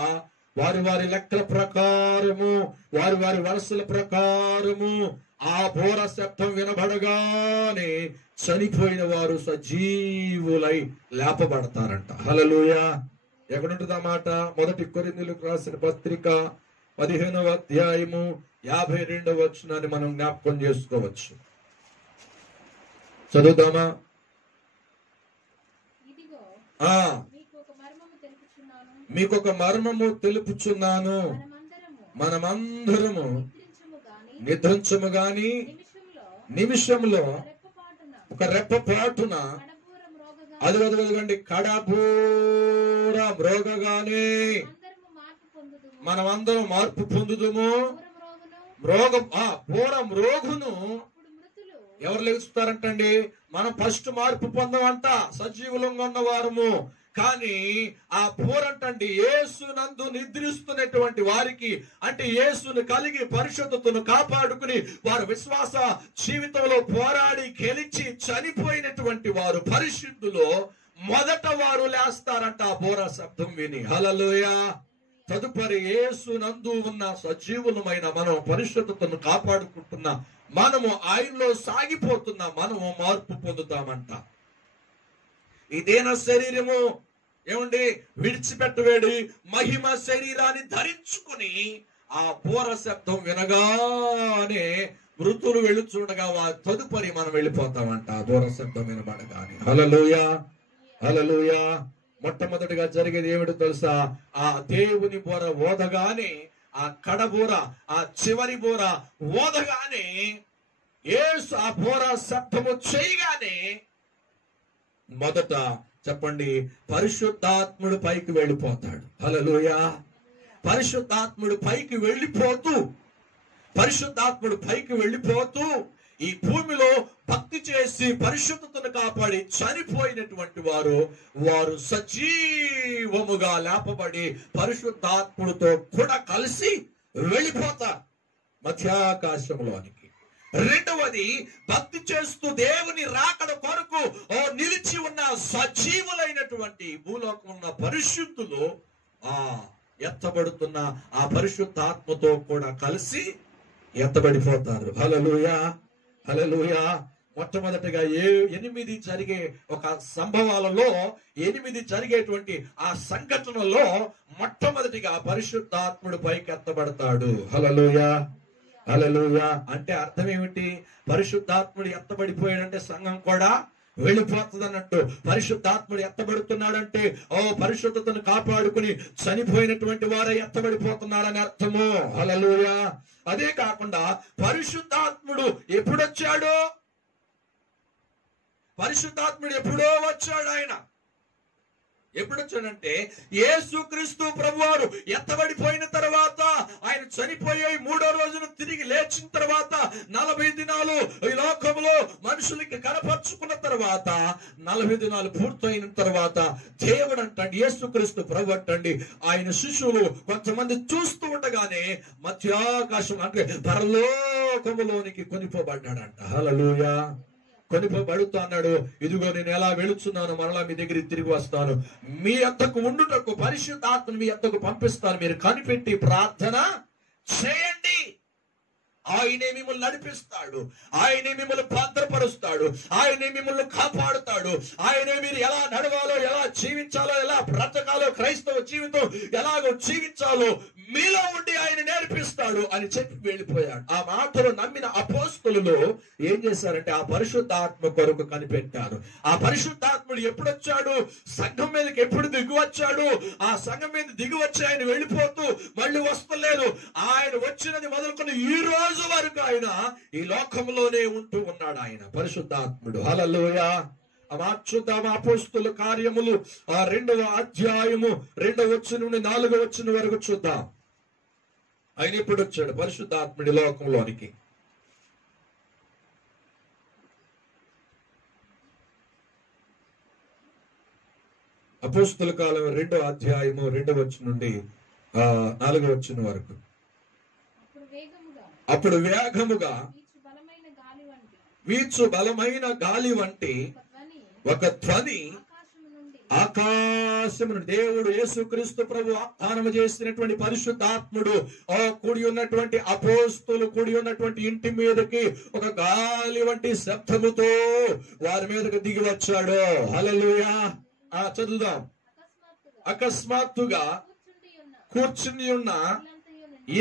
వారి వారి లెక్కల ప్రకారము, వారి వారి వరుసల ప్రకారము ఆ బోర శబ్దం వినబడగానే చనిపోయిన వారు సజీవులై లేపబడతారంట. హల్లెలూయా. ఎక్కడుంటుంది ఆ మాట? మొదటి కొరింథీయులకు రాసిన పత్రిక 15వ అధ్యాయము 52వ వచనాన్ని మనం జ్ఞాపకం చేసుకోవచ్చు. చదువుదామా? మీకు ఒక మర్మము తెలుపుచున్నాను, మనమందరము నిద్రించము గాని నిమిషంలో ఒక రెప్పపాటున అది వదలగండి కడబూర మ్రోగగానే మనమందరం మార్పు పొందుదుము. బూర మ్రోగును ఎవరు లేచుతారంటండి? మనం ఫస్ట్ మార్పు పొందమంట, సజీవులంగా ఉన్నవారము. కానీ ఆ బూరంటండి యేసు నందు నిద్రిస్తున్నటువంటి వారికి, అంటే యేసును కలిగి పరిశుద్ధతను కాపాడుకుని వారు విశ్వాస జీవితంలో పోరాడి గెలిచి చనిపోయినటువంటి వారు, పరిశుద్ధులో మొదట వారు లేస్తారంట ఆ బూర శబ్దం విని. హల్లెలూయా. తదుపరి యేసు నందు ఉన్న సజీవులమైన మనం, పరిశుద్ధతను కాపాడుకుంటున్న మనము, ఆయనలో సాగిపోతున్న మనము మార్పు పొందుతామంట. ఇదేన శరీరము ఏమండి విడిచిపెట్టవేడి మహిమ శరీరాన్ని ధరించుకుని ఆ బూర శబ్దం వినగానే మృతులు వెళ్ళుచుండగా తదుపరి మనం వెళ్ళిపోతామంట ఆ బూర శబ్దం వినబడగానే. హల్లెలూయా, హల్లెలూయా. మొట్టమొదటిగా జరిగేది ఏమిటో తెలుసా? ఆ దేవుని బూర ఓదగానే, ఆ కడబూర, ఆ చివరి బూర ఓదగానే, యేసు ఆ బూర శబ్దము చేయగానే మొదట చెప్పండి, పరిశుద్ధాత్ముడు పైకి వెళ్ళిపోతాడు. హల్లెలూయా. పరిశుద్ధాత్ముడు పైకి వెళ్ళిపోతూ ఈ భూమిలో భక్తి చేసి పరిశుద్ధతను కాపాడి చనిపోయినటువంటి వారు సజీవముగా లేపబడి పరిశుద్ధాత్ముడితో కూడా కలిసి వెళ్ళిపోతారు మధ్యాకాశంలోనికి. రెండవది, భక్తి చేస్తూ దేవుని రాకడ కొరకు నిలిచి ఉన్న సజీవులైనటువంటి భూలోకం ఉన్న పరిశుద్ధులు ఎత్తబడుతున్న ఆ పరిశుద్ధాత్మతో కూడా కలిసి ఎత్తబడిపోతారు. హల్లెలూయా, హల్లెలూయా. మొట్టమొదటిగా 8 జరిగే ఒక సంభవాలలో 8 జరిగేటువంటి ఆ సంఘటనలో మొట్టమొదటిగా పరిశుద్ధాత్ముడు పైకి ఎత్తబడతాడు. హల్లెలూయా, హల్లెలూయా. అంటే అర్థం ఏమిటి? పరిశుద్ధాత్ముడు ఎత్తబడిపోయాడంటే సంఘం కూడా వెళ్ళిపోతుంది అన్నట్టు. పరిశుద్ధాత్ముడు ఎత్తబడుతున్నాడంటే పరిశుద్ధతను కాపాడుకుని చనిపోయినటువంటి వారే ఎత్తబడిపోతున్నారని అర్థము. హల్లెలూయా. అదే కాకుండా పరిశుద్ధాత్ముడు ఎప్పుడొచ్చాడు? పరిశుద్ధాత్ముడు ఎప్పుడో వచ్చాడు. ఆయన ఎప్పుడొచ్చాడంటే యేసుక్రీస్తు ప్రభువారు ఎత్తబడిపోయిన తర్వాత, ఆయన చనిపోయి 3వ రోజున తిరిగి లేచిన తర్వాత 40 దినాలు ఈ లోకంలో మనుషులకి కనపరుచుకున్న తర్వాత 40 దినాలు పూర్తయిన తర్వాత దేవుడు అంటండి, యేసుక్రీస్తు ప్రభు అంటండి, ఆయన శిష్యులు కొంతమంది చూస్తూ ఉండగానే మధ్యాకాశం అంటే పరలోకములోనికి కొనిపోబడ్డాడంట. హల్లెలూయా. కొనిపోబడుతూ అన్నాడు, ఇదిగో నేను ఎలా వెళుతున్నాను, మరలా మీ దగ్గరికి తిరిగి వస్తాను, మీ యొద్దకు ఉండుటకు పరిశుద్ధాత్మను మీ యొద్దకు పంపిస్తాను, మీరు కనిపెట్టి ప్రార్థన చేయండి. ఆయనే మిమ్మల్ని నడిపిస్తాడు, ఆయనే మిమ్మల్ని భద్రపరుస్తాడు, ఆయనే మిమ్మల్ని కాపాడుతాడు, ఆయనే మీరు ఎలా నడవాలో, ఎలా జీవించాలో, ఎలా బ్రతకాలో, క్రైస్తవ జీవితం ఎలాగో జీవించాలో మీలో ఉండి ఆయన నేర్పిస్తాడు అని చెప్పి వెళ్ళిపోయాడు. ఆ మాటలు నమ్మిన అపోస్తలులు ఏం చేశారంటే ఆ పరిశుద్ధాత్మ కొరకు కనిపెట్టారు. ఆ పరిశుద్ధాత్ముడు ఎప్పుడు వచ్చాడు? సంఘం మీదకి ఎప్పుడు దిగి వచ్చాడు? ఆ సంఘం మీద దిగి వచ్చి ఆయన వెళ్ళిపోతూ మళ్ళీ వస్తలేదు. ఆయన వచ్చినది మొదలుకొని ఈ రోజు వరకు ఆయన ఈ లోకంలోనే ఉంటూ ఉన్నాడు ఆయన పరిశుద్ధాత్ముడు. హల్లెలూయా. చూద్దాం అపోస్తలుల కార్యములు 2వ అధ్యాయము 2వ వచనం నుండి 4వ వచనం వరకు చూద్దాం. ఆయన ఎప్పుడు వచ్చాడు పరిశుద్ధాత్ముడి లోకంలోనికి? అపోస్తలుల కాలం 2వ అధ్యాయము 2వ వచనం నుండి 4వ వచనం వరకు. అప్పుడు వేగముగా వీచు బలమైన గాలి వంటి ఒక ధ్వని ఆకాశము నుండి, దేవుడు యేసుక్రీస్తు ప్రభు వాగ్దానం చేసినటువంటి పరిశుద్ధాత్ముడు కూడి ఉన్నటువంటి అపోస్తలులు కూడి ఉన్నటువంటి ఇంటి మీదకి ఒక గాలి వంటి శబ్దముతో వారి మీదకి దిగి వచ్చాడు. హల్లెలూయా. చదువుదాం. అకస్మాత్తుగా కూర్చుని ఉన్న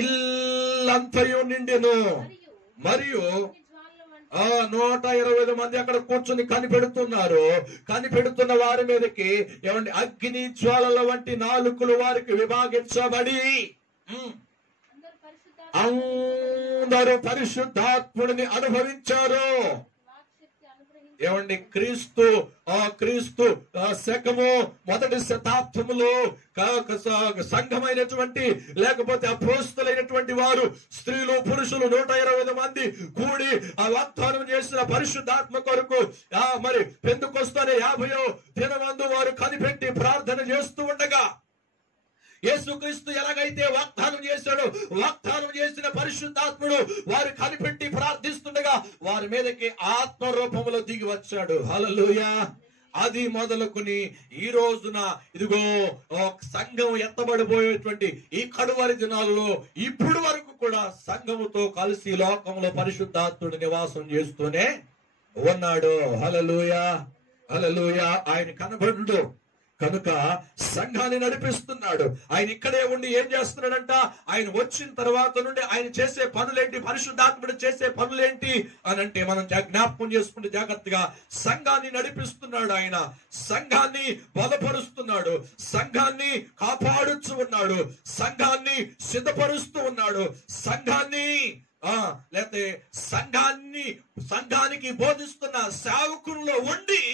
ఇల్లంతయు నిండెను, మరియు 120 మంది అక్కడ కూర్చుని కనిపెడుతున్నారు. కనిపెడుతున్న వారి మీదకి ఏమండి అగ్ని జ్వాలల వంటి నాలుకలు వారికి విభాగించబడి అందరూ పరిశుద్ధాత్ముడిని అనుభవించారు. ఏమండి క్రీస్తు శకము 1వ శతాబ్దములో సంఘమైనటువంటి లేకపోతే అపోస్తలైనటువంటి వారు స్త్రీలు పురుషులు 120 మంది కూడి ఆ వాగ్దానం చేసిన పరిశుద్ధాత్మ కొరకు మరి పెంతెకొస్తనే 50వ దినమందు వారు కనిపెట్టి ప్రార్థన చేస్తూ ఉండగా యేసుక్రీస్తు ఎలాగైతే వాగ్దానం చేశాడో వాగ్దానం చేసిన పరిశుద్ధాత్ముడు వారు కనిపెట్టి ప్రార్థిస్తుండగా వారి మీదకి ఆత్మ రూపంలో దిగి వచ్చాడు. హల్లెలూయా. అది మొదలుకొని ఈ రోజున ఇదిగో సంఘం ఎత్తబడిపోయేటువంటి ఈ కడువరి దినాలలో ఇప్పుడు వరకు కూడా సంఘముతో కలిసి లోకంలో పరిశుద్ధాత్ముడు నివాసం చేస్తూనే ఉన్నాడు. హల్లెలూయా, హల్లెలూయా. ఆయన కనబడు కనుక సంఘాన్ని నడిపిస్తున్నాడు. ఆయన ఇక్కడే ఉండి ఏం చేస్తున్నాడంట? ఆయన వచ్చిన తర్వాత నుండి ఆయన చేసే పనులేంటి, పరిశుద్ధాత్ముడు చేసే పనులేంటి అని అంటే మనం జ్ఞాపకం చేసుకుంటే జాగ్రత్తగా సంఘాన్ని నడిపిస్తున్నాడు. ఆయన సంఘాన్ని బలపరుస్తున్నాడు, సంఘాన్ని కాపాడుచు ఉన్నాడు, సంఘాన్ని సిద్ధపరుస్తూ ఉన్నాడు, సంఘాన్ని లేకపోతే సంఘానికి బోధిస్తున్న సేవకుల్లో ఉండి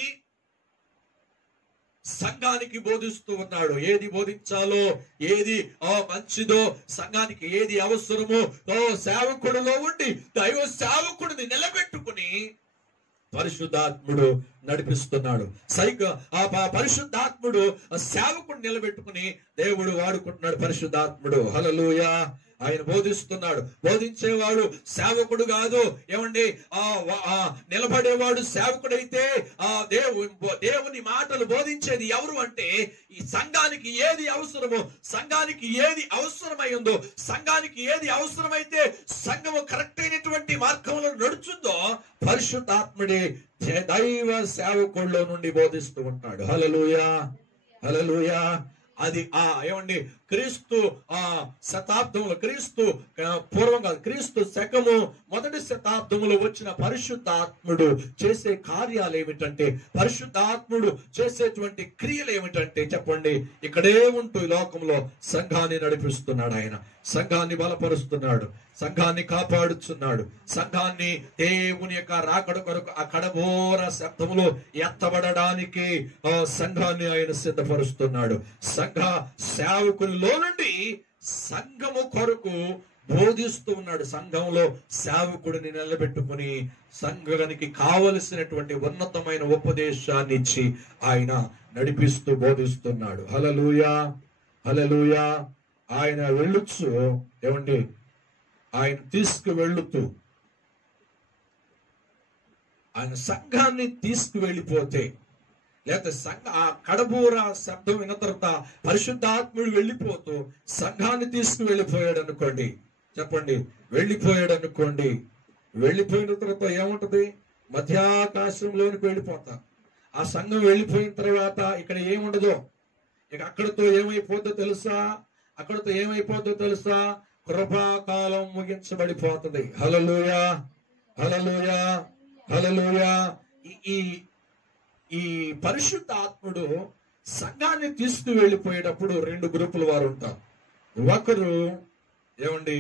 సంఘానికి బోధిస్తూ ఉన్నాడు. ఏది బోధించాలో, ఏది మంచిదో, సంఘానికి ఏది అవసరమో సేవకుడిలో ఉండి దైవ సేవకుడిని నిలబెట్టుకుని పరిశుద్ధాత్ముడు నడిపిస్తున్నాడు. పరిశుద్ధాత్ముడు సేవకుడు నిలబెట్టుకుని దేవుడు వాడుకుంటున్నాడు. పరిశుద్ధాత్ముడు హల్లెలూయా. ఆయన బోధిస్తున్నాడు. బోధించేవాడు సేవకుడు కాదు. ఏమండి, నిలబడేవాడు సేవకుడైతే దేవుని మాటలు బోధించేది ఎవరు అంటే, ఈ సంఘానికి ఏది అవసరమో, సంఘానికి ఏది అవసరమైందో, సంఘానికి ఏది అవసరమైతే సంఘము కరెక్ట్ అయినటువంటి మార్గంలో నడుచుందో పరిశుద్ధాత్ముడి దైవ సేవకుల్లో నుండి బోధిస్తూ ఉంటాడు. హల్లెలూయా, హల్లెలూయా. అది ఏమండి, క్రీస్తు శతాబ్దంలో, క్రీస్తు పూర్వం కాదు, క్రీస్తు శకము మొదటి శతాబ్దంలో వచ్చిన పరిశుద్ధాత్ముడు చేసే కార్యాలు ఏమిటంటే, పరిశుద్ధాత్ముడు చేసేటువంటి క్రియలు ఏమిటంటే చెప్పండి, ఇక్కడే ఉంటూ ఈ లోకంలో సంఘాన్ని నడిపిస్తున్నాడు. ఆయన సంఘాన్ని బలపరుస్తున్నాడు, సంఘాన్ని కాపాడుచున్నాడు, సంఘాన్ని దేవుని యొక్క రాకడ కొరకు ఆ కడబోర శబ్దములో ఎత్తబడడానికి సంఘాన్ని ఆయన సిద్ధపరుస్తున్నాడు. సంఘ సేవకునిలో నుండి సంఘము కొరకు బోధిస్తూ ఉన్నాడు. సంఘంలో సేవకుడిని నిలబెట్టుకుని సంఘానికి కావలసినటువంటి ఉన్నతమైన ఉపదేశాన్ని ఇచ్చి ఆయన నడిపిస్తూ బోధిస్తున్నాడు. హల్లెలూయా, హల్లెలూయా. ఆయన వెళ్ళొచ్చు, ఏమండి, ఆయన తీసుకువెళ్ళుతూ ఆయన సంఘాన్ని తీసుకువెళ్ళిపోతే, లేకపోతే ఆ కడబూర శబ్దం విన్న తర్వాత పరిశుద్ధాత్ముడు వెళ్ళిపోతూ సంఘాన్ని తీసుకువెళ్ళిపోయాడు అనుకోండి, చెప్పండి, వెళ్ళిపోయాడు అనుకోండి, వెళ్ళిపోయిన తర్వాత ఏముంటది, మధ్యాకాశంలోనికి వెళ్ళిపోతా. ఆ సంఘం వెళ్ళిపోయిన తర్వాత ఇక్కడ ఏముండదు. ఇక అక్కడతో ఏమైపోద్దో తెలుసా, అక్కడతో ఏమైపోద్దో తెలుసా, కృపాకాలం ముగించబడిపోతుంది. హల్లెలూయా, హల్లెలూయా, హల్లెలూయా. ఈ పరిశుద్ధాత్ముడు సంఘాన్ని తీసుకువెళ్ళిపోయేటప్పుడు రెండు గ్రూపుల వారు ఉంటారు. ఒకరు, ఏమండి,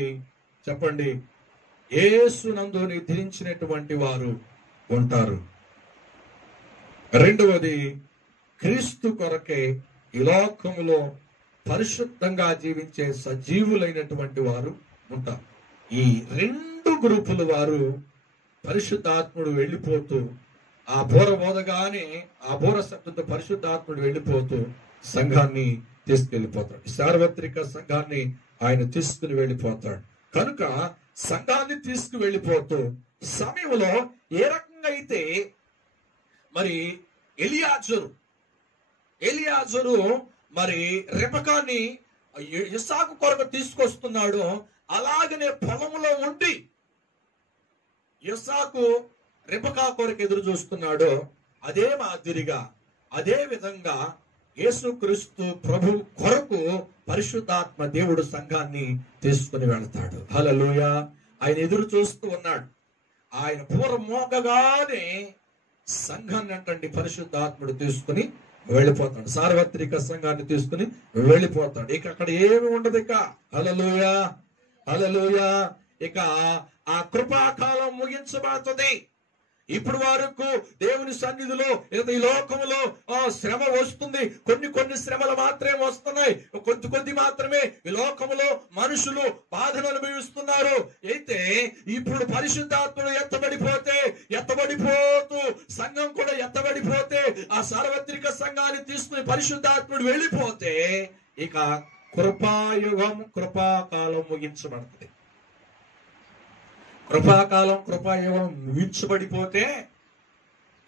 చెప్పండి, యేసునందు నిద్రించినటువంటి వారు ఉంటారు. రెండవది, క్రీస్తు కొరకే ఈ లోకములో పరిశుద్ధంగా జీవించే సజీవులైనటువంటి వారు ఉంటారు. ఈ రెండు గ్రూపుల వారు పరిశుద్ధాత్ముడు వెళ్ళిపోతూ, ఆ బోర బోధగానే ఆ బోర శబ్దంతో పరిశుద్ధాత్ముడు వెళ్ళిపోతూ సంఘాన్ని తీసుకెళ్లిపోతాడు. సార్వత్రిక సంఘాన్ని ఆయన తీసుకుని వెళ్ళిపోతాడు. కనుక సంఘాన్ని తీసుకువెళ్ళిపోతూ సమయంలో ఏ రకంగా అయితే మరి ఎలియాజరు మరి రెబెకాని ఇస్సాకు కొరకు తీసుకొస్తున్నాడు, అలాగనే పొలంలో ఉండి ఇస్సాకు రెబెకా కొరకు ఎదురు చూస్తున్నాడు. అదే మాదిరిగా, అదే విధంగా యేసుక్రీస్తు ప్రభు కొరకు పరిశుద్ధాత్మ దేవుడు సంఘాన్ని తీసుకుని వెళ్తాడు. హల్లెలూయా. ఆయన ఎదురు చూస్తూ ఉన్నాడు. ఆయన పూర్వం మోగగానే సంఘాన్ని అంటండి పరిశుద్ధాత్ముడు తీసుకుని వెళ్ళిపోతాడు. సార్వత్రిక సంఘాన్ని తీసుకుని వెళ్ళిపోతాడు. ఇక అక్కడ ఏమి ఉండదు. ఇక హల్లెలూయా, హల్లెలూయా. ఇక ఆ కృపాకాలం ముగించబడుతుంది. ఇప్పుడు వరకు దేవుని సన్నిధిలో ఈ లోకంలో శ్రమ వస్తుంది. కొన్ని శ్రమలు మాత్రమే వస్తున్నాయి, కొద్ది మాత్రమే ఈ లోకంలో మనుషులు బాధను అనుభవిస్తున్నారు. అయితే ఇప్పుడు పరిశుద్ధాత్ముడు ఎత్తబడిపోతూ సంఘం కూడా ఎత్తబడిపోతే, ఆ సార్వత్రిక సంఘాన్ని తీసుకుని పరిశుద్ధాత్ముడు వెళ్ళిపోతే ఇక కృపాకాలం ముగించబడుతుంది. కృపాయుగం ముగించబడిపోతే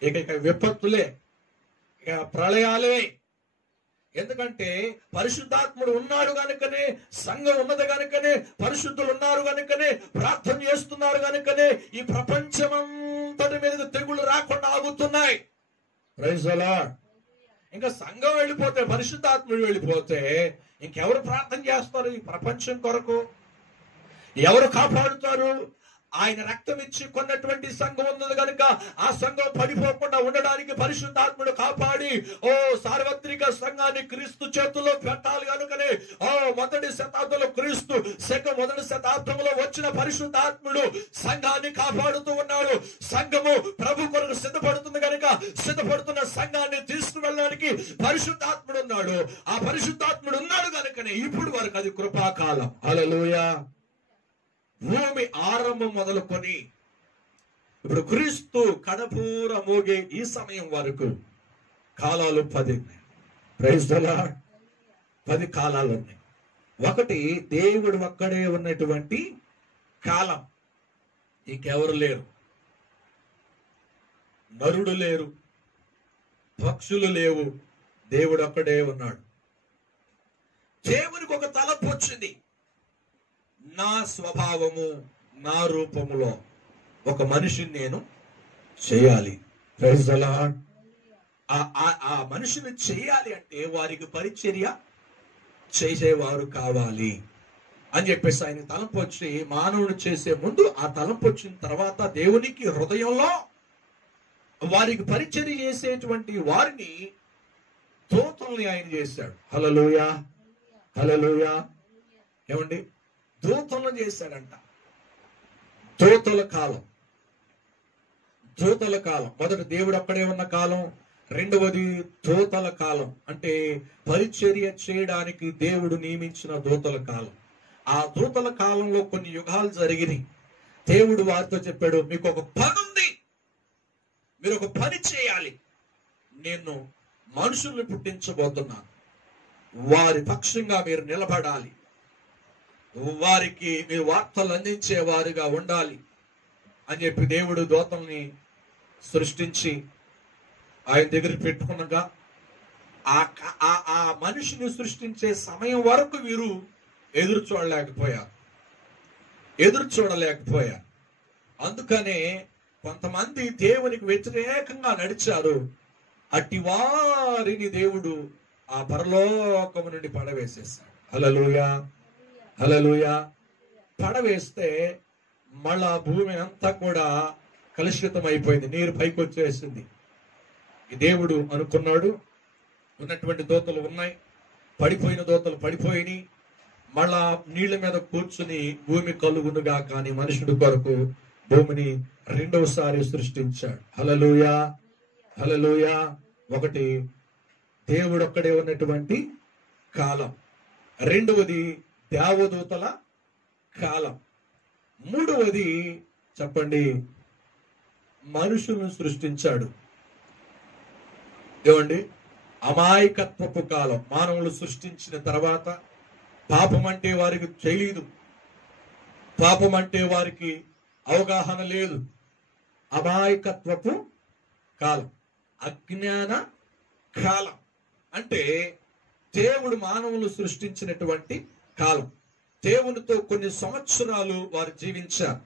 ఇక విపత్తులే, ఇక ప్రళయాలే. ఎందుకంటే పరిశుద్ధాత్ముడు ఉన్నాడు కనుకనే, సంఘం ఉన్నది కనుకనే, పరిశుద్ధులు ఉన్నారు కనుకనే, ప్రార్థన చేస్తున్నారు కనుకనే ఈ ప్రపంచమంతటి మీద తెగుళ్ళు రాకుండా ఆగుతున్నాయి. Praise the lord. ఇంకా సంఘం వెళ్ళిపోతే, పరిశుద్ధాత్ముడు వెళ్ళిపోతే ఇంకెవరు ప్రార్థన చేస్తారు? ఈ ప్రపంచం కొరకు ఎవరు కాపాడుతారు? ఆయన రక్తం ఇచ్చి కొన్నటువంటి సంఘం ఉన్నది కనుక ఆ సంఘం పడిపోకుండా ఉండడానికి పరిశుద్ధాత్ముడు కాపాడి సార్వత్రిక సంఘాన్ని క్రీస్తు చేతుల్లో పెట్టాలి కనుకనే మొదటి శతాబ్దంలో క్రీస్తు సంఘం మొదటి శతాబ్దంలో వచ్చిన పరిశుద్ధాత్ముడు సంఘాన్ని కాపాడుతూ ఉన్నాడు. సంఘము ప్రభు కొరకు సిద్ధపడుతుంది కనుక సిద్ధపడుతున్న సంఘాన్ని తీసుకువెళ్ళడానికి పరిశుద్ధాత్ముడు ఉన్నాడు. ఆ పరిశుద్ధాత్ముడు ఉన్నాడు కనుకనే ఇప్పుడు వరకు అది కృపాకాలం. హల్లెలూయా. భూమి ఆరంభం మొదలుకొని ఇప్పుడు క్రీస్తు కడపూర మోగే ఈ సమయం వరకు కాలాలు 10. Praise the lord. 10 కాలాలు ఉన్నాయి. ఒకటి దేవుడు ఒక్కడే ఉన్నటువంటి కాలం. ఇంకెవరు లేరు, నరుడు లేరు, పక్షులు లేవు, దేవుడు ఒక్కడే ఉన్నాడు. దేవునికి ఒక తలంపు వచ్చింది, నా స్వభావము నా రూపములో ఒక మనిషిని నేను చేయాలి. Praise the Lord. ఆ మనిషిని చేయాలి అంటే వారికి పరిచర్య చేసేవారు కావాలి అని చెప్పేసి ఆయన తలంపు వచ్చి మానవుడు చేసే ముందు ఆ తలంపు వచ్చిన తర్వాత దేవునికి హృదయంలో వారికి పరిచర్య చేసేటువంటి వారిని దూతల్ని ఆయన చేశాడు. హల్లెలూయా, హల్లెలూయా. ఏమండి, దూతలను చేశాడంట. దూతల కాలం, దూతల కాలం. మొదటి దేవుడు అక్కడే ఉన్న కాలం, రెండవది దూతల కాలం. అంటే పరిచర్య చేయడానికి దేవుడు నియమించిన దూతల కాలం. ఆ దూతల కాలంలో కొన్ని యుగాలు జరిగినాయి. దేవుడు వారితో చెప్పాడు, మీకు ఒక పని ఉంది, మీరు ఒక పని చేయాలి. నేను మనుషుల్ని పుట్టించబోతున్నాను, వారి పక్షంగా మీరు నిలబడాలి, వారికి మీరు వార్తలు అందించే వారిగా ఉండాలి అని చెప్పి దేవుడు దూతల్ని సృష్టించి ఆయన దగ్గర పెట్టుకున్నగా ఆ మనిషిని సృష్టించే సమయం వరకు వీరు ఎదురు చూడలేకపోయారు. అందుకనే కొంతమంది దేవునికి వ్యతిరేకంగా నడిచారు. అట్టి వారిని దేవుడు ఆ పరలోకము నుండి పడవేసేశాడు. హల్లెలూయా, హల్లెలూయా. పడవేస్తే మళ్ళా భూమి అంతా కూడా కలుషితం అయిపోయింది, నీరు పైకి వచ్చేసింది. ఈ దేవుడు అనుకున్నాడు, ఉన్నటువంటి దూతలు ఉన్నాయి, పడిపోయిన దూతలు పడిపోయినాయి, మళ్ళా నీళ్ల మీద కూర్చుని భూమి కలుగునుగా కానీ మనుషుడి కొరకు భూమిని రెండవసారి సృష్టించాడు. హల్లెలూయా, హల్లెలూయా. ఒకటి దేవుడు ఒక్కడే ఉన్నటువంటి కాలం, రెండవది దేవదూతల కాలం, మూడవది చెప్పండి మనుషులను సృష్టించాడు. ఏమండి, అమాయకత్వపు కాలం. మానవులు సృష్టించిన తర్వాత పాపం అంటే వారికి తెలియదు, పాపం అంటే వారికి అవగాహన లేదు. అమాయకత్వపు కాలం, అజ్ఞాన కాలం. అంటే దేవుడు మానవులు సృష్టించినటువంటి కాలం. దేవునితో కొన్ని సంవత్సరాలు వారు జీవించారు.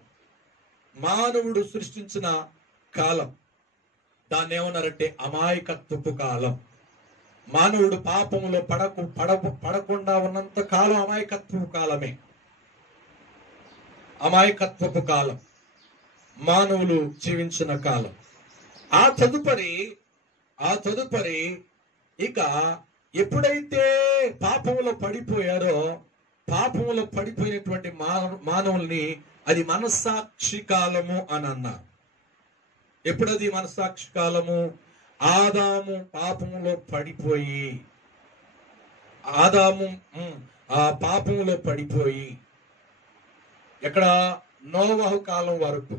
మానవుడు సృష్టించిన కాలం, దాన్ని ఏమన్నారంటే అమాయకత్వపు కాలం. మానవుడు పాపములో పడకుండా ఉన్నంత కాలం అమాయకత్వపు కాలమే. అమాయకత్వపు కాలం మానవులు జీవించిన కాలం. ఆ తదుపరి ఇక ఎప్పుడైతే పాపములో పడిపోయారో, పాపములో పడిపోయినటువంటి మానవుల్ని అది మనస్సాక్షి కాలము అని అన్నారు. ఎప్పుడది మనస్సాక్షి కాలము? ఆదాము పాపములో పడిపోయి, ఆదాము ఆ పాపములో పడిపోయి ఎక్కడ నోవహు కాలం వరకు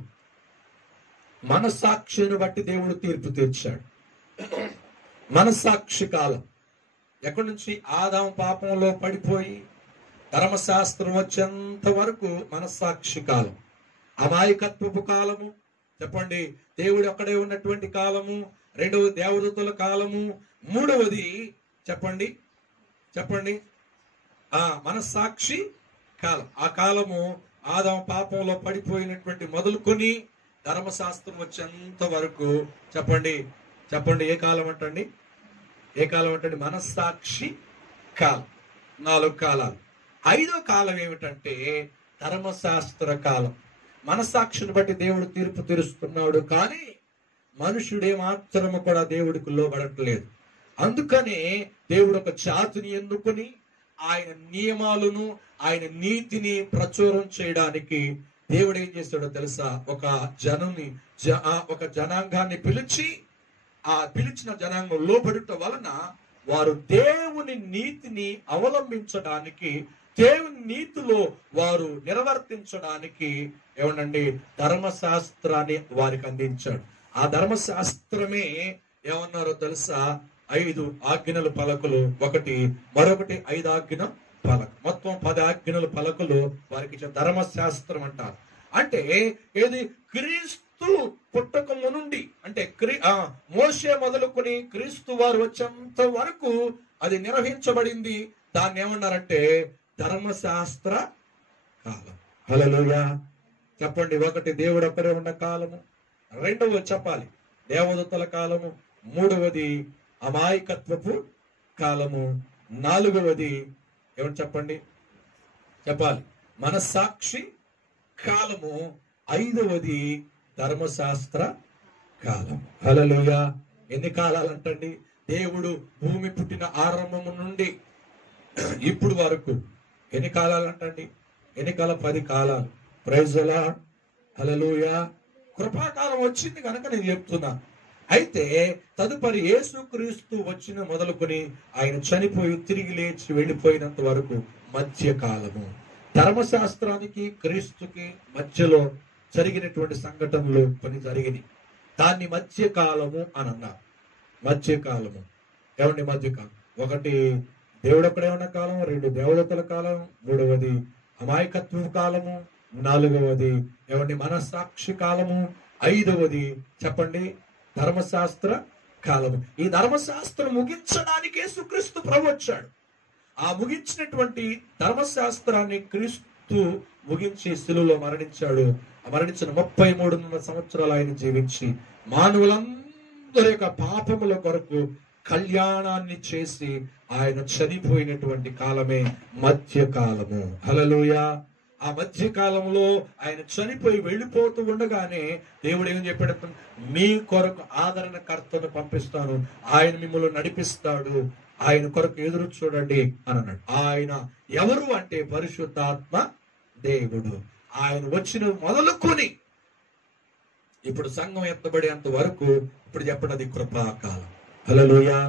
మనస్సాక్షిని బట్టి దేవుడు తీర్పు తీర్చాడు. మనస్సాక్షి కాలం ఎక్కడి నుంచి? ఆదాము పాపంలో పడిపోయి ధర్మశాస్త్రం వచ్చేంత వరకు మనస్సాక్షి కాలం. అమాయకత్వపు కాలము చెప్పండి, దేవుడు అక్కడే ఉన్నటువంటి కాలము. రెండవది దేవదూతల కాలము. మూడవది చెప్పండి మనస్సాక్షి కాలం. ఆ కాలము ఆదాము పాపంలో పడిపోయినటువంటి మొదలుకొని ధర్మశాస్త్రం వచ్చేంత వరకు చెప్పండి ఏ కాలం అంటండి? ఏ కాలం అంటండి? మనస్సాక్షి కాలం. 4 కాలాలు. 5వ కాలం ఏమిటంటే ధర్మశాస్త్ర కాలం. మనస్సాక్షిని బట్టి దేవుడు తీర్పు తీరుస్తున్నాడు, కానీ మనుషుడే మాత్రము కూడా దేవుడికి లోబడట్లేదు. అందుకనే దేవుడు ఒక జాతిని ఎన్నుకొని ఆయన నియమాలను, ఆయన నీతిని ప్రచురం చేయడానికి దేవుడు ఏం చేస్తాడో తెలుసా? ఒక జనాంగాన్ని పిలిచి, ఆ పిలిచిన జనాంగం లోబడుట వలన వారు దేవుని నీతిని అవలంబించడానికి, దేవుని నీతిలో వారు నిర్వర్తించడానికి ఏమనండి ధర్మశాస్త్రాన్ని వారికి అందించాడు. ఆ ధర్మశాస్త్రమే ఏమన్నారో తెలుసా? 5 ఆజ్ఞల పలకలు, మరొకటి 5 ఆజ్ఞ పలక, మొత్తం 10 ఆజ్ఞల పలకలు వారికి ఇచ్చిన ధర్మశాస్త్రం అంటారు. అంటే ఏది? క్రీస్తు పుట్టక మునుండి, అంటే మోషే మొదలుకొని క్రీస్తు వారు వచ్చేంత వరకు అది నిర్వహించబడింది. దాన్ని ఏమన్నారంటే ధర్మశాస్త్ర కాలం. హల్లెలూయా చెప్పండి. 1 దేవుడు ఒక్కరే ఉన్న కాలము, 2వ చెప్పాలి దేవదూతల కాలము, 3వది అమాయకత్వపు కాలము, 4వది ఏమని చెప్పండి చెప్పాలి మనస్సాక్షి కాలము, 5వది ధర్మశాస్త్ర కాలం. హల్లెలూయా. ఎన్ని కాలాలంటండి? దేవుడు భూమి పుట్టిన ఆరంభము నుండి ఇప్పుడు వరకు ఎన్ని కాలాలంటండి? ఎన్ని కాలం? 10 కాలాలు. Praise the lord. హల్లెలూయా. కృపాకాలం వచ్చింది కనుక నేను చెప్తున్నా. అయితే తదుపరి యేసుక్రీస్తు వచ్చిన మొదలుకొని ఆయన చనిపోయి తిరిగి లేచి వెళ్ళిపోయినంత వరకు మధ్యకాలము. ధర్మశాస్త్రానికి క్రీస్తుకి మధ్యలో జరిగినటువంటి సంఘటనలు కొన్ని జరిగినాయి. దాన్ని మధ్యకాలము అని అన్నారు. మధ్యకాలము ఏమండి? మధ్యకాలం 1 దేవుడు ఒక్కడే ఉన్న కాలం, 2 దేవదూతల కాలం, 3వది అమాయకత్వ కాలము, 4వది ఏమండి మనస్సాక్షి కాలము, 5వది చెప్పండి ధర్మశాస్త్ర కాలము. ఈ ధర్మశాస్త్రం ముగించడానికి యేసుక్రీస్తు ప్రభు వచ్చాడు. ఆ ముగించినటువంటి ధర్మశాస్త్రాన్ని క్రీస్తు ముగించి శిలువలో మరణించాడు. ఆ మరణించిన 33 సంవత్సరాలు ఆయన జీవించి మానవులందరి యొక్క పాపముల కొరకు కళ్యాణాన్ని చేసి ఆయన చనిపోయినటువంటి కాలమే మధ్యకాలము. హల్లెలూయా. ఆ మధ్యకాలంలో ఆయన చనిపోయి వెళ్ళిపోతూ ఉండగానే దేవుడు ఏం చెప్పాడు? మీ కొరకు ఆదరణకర్తను పంపిస్తాను, ఆయన మిమ్మల్ని నడిపిస్తాడు, ఆయన కొరకు ఎదురు చూడండి అని అన్నాడు. ఆయన ఎవరు అంటే పరిశుద్ధాత్మ దేవుడు. ఆయన వచ్చిన మొదలుకొని ఇప్పుడు సంఘం ఎత్తబడేంత వరకు ఇప్పుడు చెప్పండి అది కృపాకాలం. హల్లెలూయా.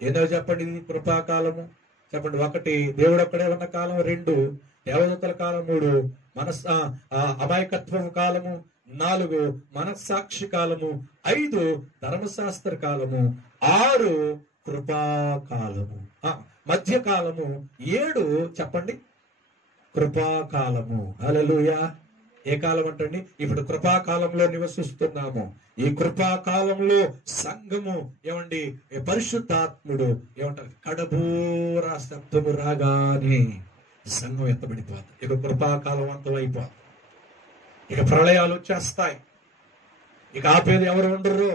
ఏదో చెప్పండి ఇది కృపాకాలము. చెప్పండి. 1 దేవుడు ఒక్కడే ఉన్న కాలం, 2 దేవదూతల కాలం, 3 అమాయకత్వం కాలము, 4 మనస్సాక్షి కాలము, 5 ధర్మశాస్త్ర కాలము, 6 కృపాకాలము, మధ్యకాలము, 7 చెప్పండి కృపాకాలము. హల్లెలూయా. ఏ కాలం అంటండి? ఇప్పుడు కృపాకాలంలో నివసిస్తున్నాము. ఈ కృపాకాలంలో సంఘము ఏమండి పరిశుద్ధాత్ముడు ఏమంటారు? కడబూర శబ్దము రాగానే సంఘం ఎత్తబడిపోతుంది. ఇక కృపాకాలం అంతం అయిపోతుంది. ఇక ప్రళయాలు వచ్చేస్తాయి. ఇక ఆపేది ఎవరు ఉండరు.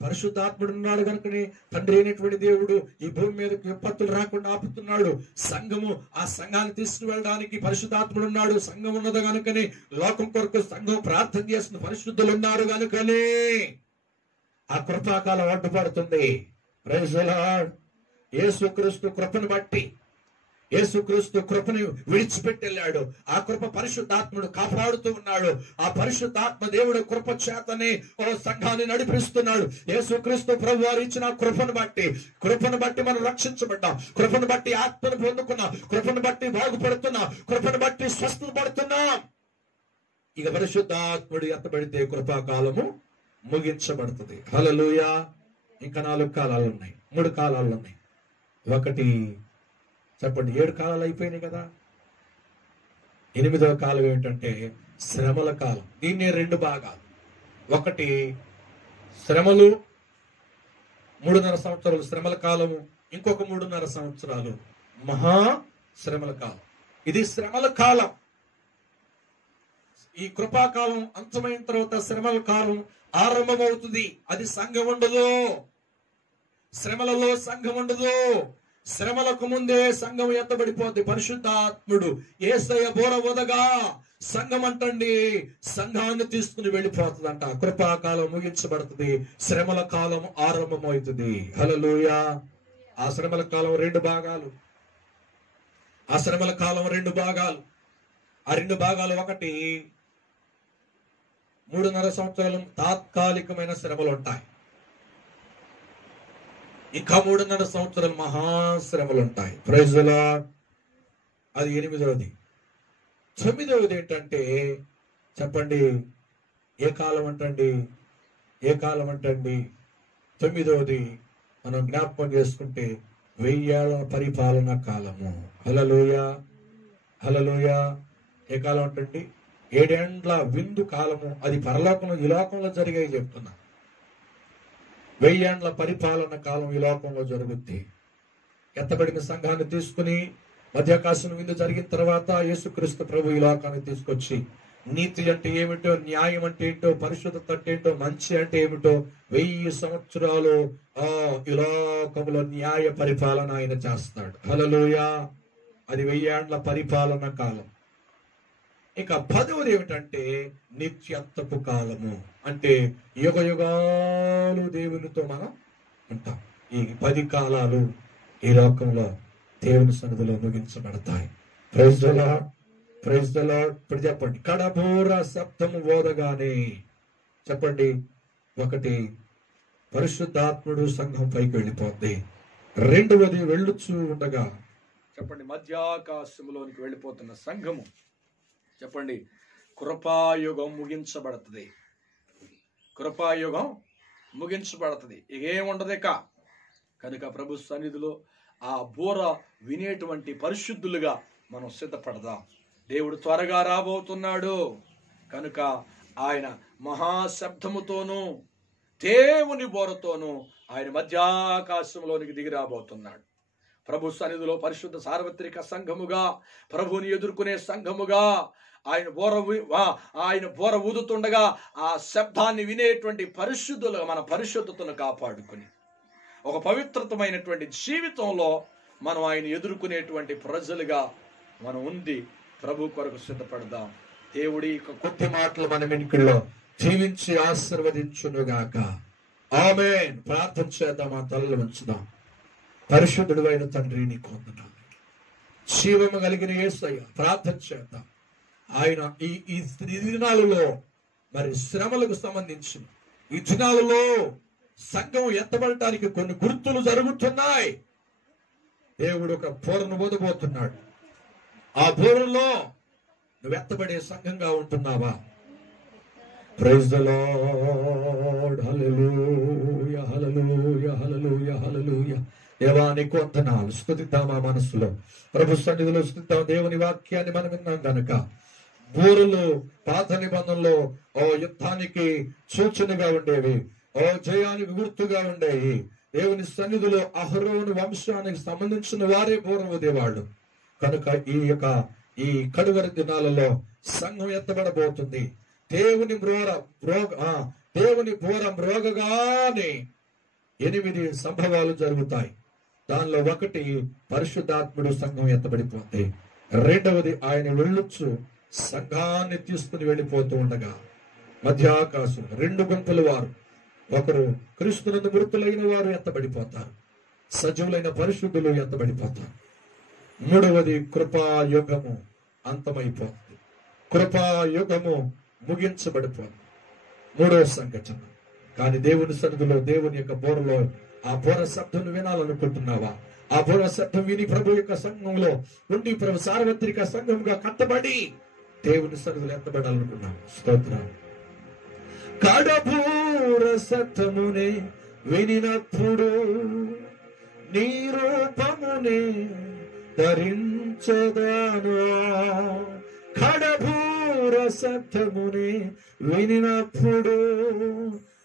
పరిశుద్ధాత్ముడు ఉన్నాడు కనుకనే తండ్రి అయినటువంటి దేవుడు ఈ భూమి మీదకి విపత్తులు రాకుండా ఆపుతున్నాడు. సంఘము ఆ సంఘాన్ని తీసుకువెళ్ళడానికి పరిశుద్ధాత్ముడు ఉన్నాడు. సంఘం ఉన్నది కనుకనే లోకం కొరకు సంఘం ప్రార్థన చేస్తున్న పరిశుద్ధులు ఉన్నారు కనుకనే ఆ కృపాకాలం అడ్డుపడుతుంది. Praise the lord. యేసుక్రీస్తు కృపను బట్టి యేసుక్రీస్తు కృపను విడిచిపెట్టి వెళ్ళాడు. ఆ కృప పరిశుద్ధాత్ముడు కాపాడుతూ ఉన్నాడు. ఆ పరిశుద్ధాత్మ దేవుడు కృప చేతనే సంఘాన్ని నడిపిస్తున్నాడు. యేసుక్రీస్తు ప్రభు వారు ఇచ్చిన కృపను బట్టి మనం రక్షించబడ్డాం. కృపను బట్టి ఆత్మను పొందుకున్నాం. కృపను బట్టి బాగుపడుతున్నాం. కృపను బట్టి స్వస్థత పడుతున్నాం. ఇక పరిశుద్ధాత్ముడు ఎత్తబడితే కృపాకాలము ముగించబడుతుంది. హల్లెలూయా. ఇంకా 4 కాలాలు ఉన్నాయి, 3 కాలాలు ఉన్నాయి. 1 చెప్పండి 7 కాలాలు అయిపోయినాయి కదా. 8వ కాలం ఏంటంటే శ్రమల కాలం. దీన్నే 2 భాగాలు. 1 శ్రమలు 3.5 సంవత్సరాలు శ్రమల కాలము, ఇంకొక 3.5 సంవత్సరాలు మహా శ్రమల కాలం. ఇది శ్రమల కాలం. ఈ కృపాకాలం అంతమైన తర్వాత శ్రమల కాలం ఆరంభమవుతుంది. అది సంఘం ఉండదు. శ్రమలలో సంఘం ఉండదు. శ్రమలకు ముందే సంఘం ఎత్తబడిపోద్ది. పరిశుద్ధాత్ముడు యేసయ్య బోర వదగా సంఘం అంటండి సంఘాన్ని తీసుకుని వెళ్ళిపోతుందంట. కృపాకాలం ముగించబడుతుంది, శ్రమల కాలం ఆరంభమవుతుంది. హల్లెలూయా. ఆ శ్రమల కాలం రెండు భాగాలు. ఆ శ్రమల కాలం రెండు భాగాలు. ఆ రెండు భాగాలు, ఒకటి 3.5 సంవత్సరాలు తాత్కాలికమైన శ్రమలు ఉంటాయి. ఇంకా 3.5 సంవత్సరాలు మహాశ్రమలు ఉంటాయి. Praise the Lord. అది 8వది. 9వది ఏంటంటే చెప్పండి, ఏ కాలం అంటండి? ఏ కాలం అంటండి? 9వది మనం జ్ఞాపకం చేసుకుంటే 1000 ఏళ్ల పరిపాలన కాలము. హల్లెలూయా. హల్లెలూయా. ఏ కాలం అంటండి? 7 ఏండ్ల విందు కాలము. అది పరలోకంలో, ఈ లోకంలో జరిగే చెప్తున్నా. 1000 ఏండ్ల పరిపాలన కాలం ఈ లోకంలో జరుగుద్ది. ఎత్తబడిన సంఘాన్ని తీసుకుని మధ్యాకాశం విందు జరిగిన తర్వాత యేసుక్రీస్తు ప్రభు ఈ లోకాన్ని తీసుకొచ్చి నీతి అంటే ఏమిటో, న్యాయం అంటే ఏంటో, పరిశుద్ధత అంటే ఏంటో, మంచి అంటే ఏమిటో 1000 సంవత్సరాలు ఈ లోకంలో న్యాయ పరిపాలన ఆయన చేస్తాడు. హల్లెలూయా. అది 1000 ఏండ్ల పరిపాలన కాలం. ఇక 10వది ఏమిటంటే నిత్యంతపు కాలము. అంటే యుగ యుగాలు దేవునితో మనం ఉంటాం. ఈ 10 కాలాలు ఈ లోకంలో దేవుని సన్నిధిలో ముగించబడతాయి. Praise the lord. Praise the lord. ఇప్పుడు చెప్పండి, కడబోర శబ్దము ఓదగానే చెప్పండి, ఒకటి పరిశుద్ధాత్ముడు సంఘం పైకి వెళ్ళిపోద్ది. 2వది వెళ్ళుచూ ఉండగా చెప్పండి, మధ్యాకాశంలోనికి వెళ్ళిపోతున్న సంఘము. చెప్పండి, కృపాయుగం ముగించబడుతుంది. కృపాయుగం ముగించబడుతుంది. ఏముండదు కనుక ప్రభు సన్నిధిలో ఆ బోర వినేటువంటి పరిశుద్ధులుగా మనం సిద్ధపడదాం. దేవుడు త్వరగా రాబోతున్నాడు కనుక ఆయన మహాశబ్దముతోనూ దేవుని బోరతోనూ ఆయన మధ్యాకాశంలోనికి దిగి రాబోతున్నాడు. ప్రభు సన్నిధిలో పరిశుద్ధ సార్వత్రిక సంఘముగా, ప్రభుని ఎదుర్కొనే సంఘముగా ఆయన బోర ఊదుతుండగా ఆ శబ్దాన్ని వినేటువంటి పరిశుద్ధులుగా మన పరిశుద్ధతను కాపాడుకుని ఒక పవిత్రతమైనటువంటి జీవితంలో మనం ఆయన ఎదుర్కొనేటువంటి ప్రజలుగా మనం ఉంది ప్రభు కొరకు సిద్ధపడదాం. దేవుడి కొద్ది మాటలు మన వెనుకల్లో జీవించి ఆశీర్వదించునుగాక. ఆమేన్. ప్రార్థన చేద్దాం. ఆ తలలు ఉంచుదాం. పరిశుద్ధుడు అయిన తండ్రి, నీకు వందనాలు. జీవము కలిగిన యేసయ్య, ప్రార్థన చేద్దాం. ఆయన ఈ దినాలలో మరి శ్రమలకు సంబంధించి ఈ దినాలలో సంఘం ఎత్తబడటానికి కొన్ని గుర్తులు జరుగుతున్నాయి. దేవుడు ఒక బోరను ఊదబోతున్నాడు. ఆ బోరలో నువ్వు ఎత్తబడే సంఘంగా ఉంటున్నావా? Praise the lord. Hallelujah. Hallelujah. Hallelujah. Hallelujah. దేవానికి వందనాలు. స్తుతిద్దామా మనసులో, ప్రభు సన్నిధిలో స్తుతిద్దాం. దేవుని వాక్యాన్ని మనం విన్నాం కనుక బోరులు పాత నిబంధనలో యుద్ధానికి సూచనగా ఉండేవి, జయానికి గుర్తుగా ఉండేవి. దేవుని సన్నిధిలో అహరోను వంశానికి సంబంధించిన వారే బోర ఊదేవాళ్ళు. కనుక ఈ కడువరి దినాలలో సంఘం ఎత్తబడబోతుంది. దేవుని బోర మ్రోగగానే 8 సంభవాలు జరుగుతాయి. దానిలో ఒకటి పరిశుద్ధాత్ముడు సంఘం ఎత్తబడిపోతుంది. 2వది ఆయన వెళ్ళొచ్చు సంఘాన్ని తీసుకుని వెళ్ళిపోతూ ఉండగా మధ్యాకాశం 2 గుంపుల వారు, ఒకరు క్రీస్తునందు మృతులైన వారు ఎత్తబడిపోతారు, సజీవులైన పరిశుద్ధులు ఎత్తబడిపోతారు. 3వది కృపాయుగము అంతమైపోతుంది. కృపాయుగము ముగించబడిపోతుంది. 3వ సంఘటన. కానీ దేవుని సన్నిధిలో, దేవుని యొక్క బోరలో ఆ బోర శబ్దం వినాలనుకుంటున్నావా? ఆ బోర శబ్దం విని ప్రభు యొక్క సంఘంలో ఉండి ప్రభు సార్వత్రిక సంఘంగా కట్టబడి దేవుని సన్నిధిలో ఎత్తబడాలనుకున్నావు. స్తోత్రం. కడబూర శబ్దమునే వినినప్పుడు నీ రూపమునే ధరించదాను. కడబూర శబ్దమునే వినినప్పుడు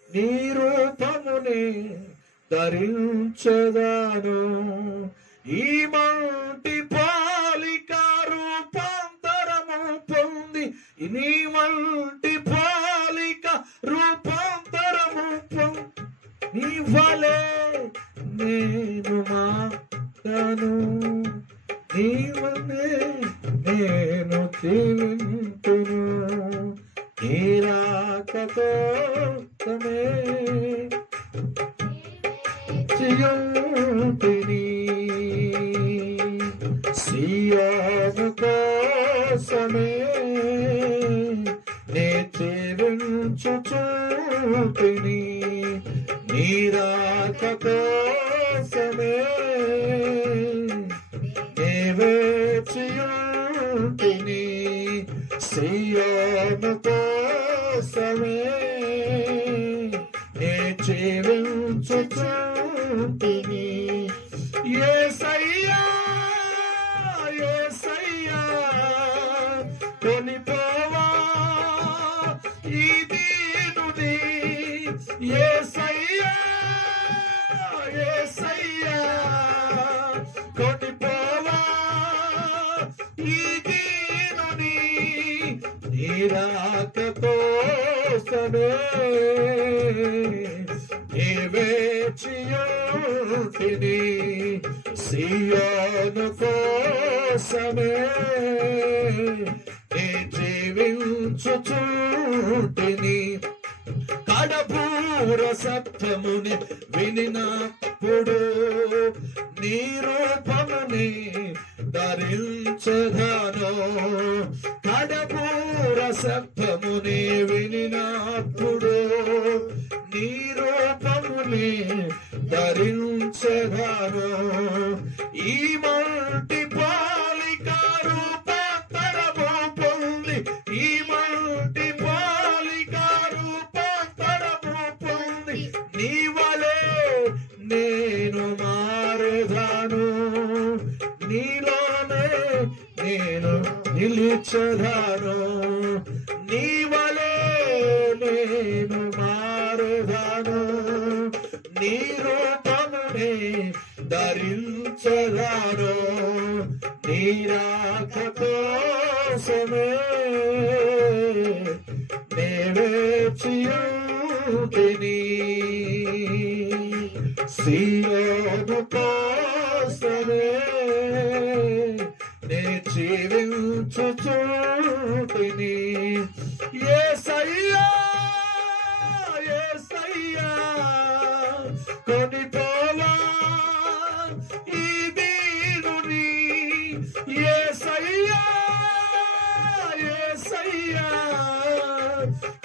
నీ రూపమునే ధరించదాను. ఈ మంటి పాలిక రూపాంతరము పొంది, నీ మంటి పాలిక రూపాంతరము పొంది, నీ వలే నేను మాను. నీవనే నేను జీవింతును నీ రాక కోసమే చియుంటిని సియోను కోసమే నే జీవించుచుంటిని నీ రాక కోసమే నే వేచియుంటిని సియోను కోసమే నే జీవించుచుంటిని యేసయ్యా యేసయ్యా కొనిపోవా ఈ దీనుని యేసయ్యా యేసయ్యా కొనిపోవా ఈ దీనుని నీ రాక కోసమే నే వేచియుంటిని సియోను కోసమే నే జీవించుచుంటిని కడపూర సత్యముని వినినప్పుడు నీ రూపముని ధరించదను కడపూర సత్యముని వినినప్పుడు నీ రూపముని ధరించదను ఈ మంటి పాలిక రూపాంతరము పొంది ఈ మంటి పాలిక రూపాంతరము పొంది నీ వలే నేను మారెదాను నీలోనే నేను నిలిచెదాను నీ వలే నేను మారెదాను నీ రూపమునే ధరించెదాను నీ రాక కోసమే నే వేచియుంటిని సియోను కోసమే నే జీవించుచుంటిని యేసయ్యా యేసయ్యా కొనిపోవా ఈ దీనుని యేసయ్యా యేసయ్యా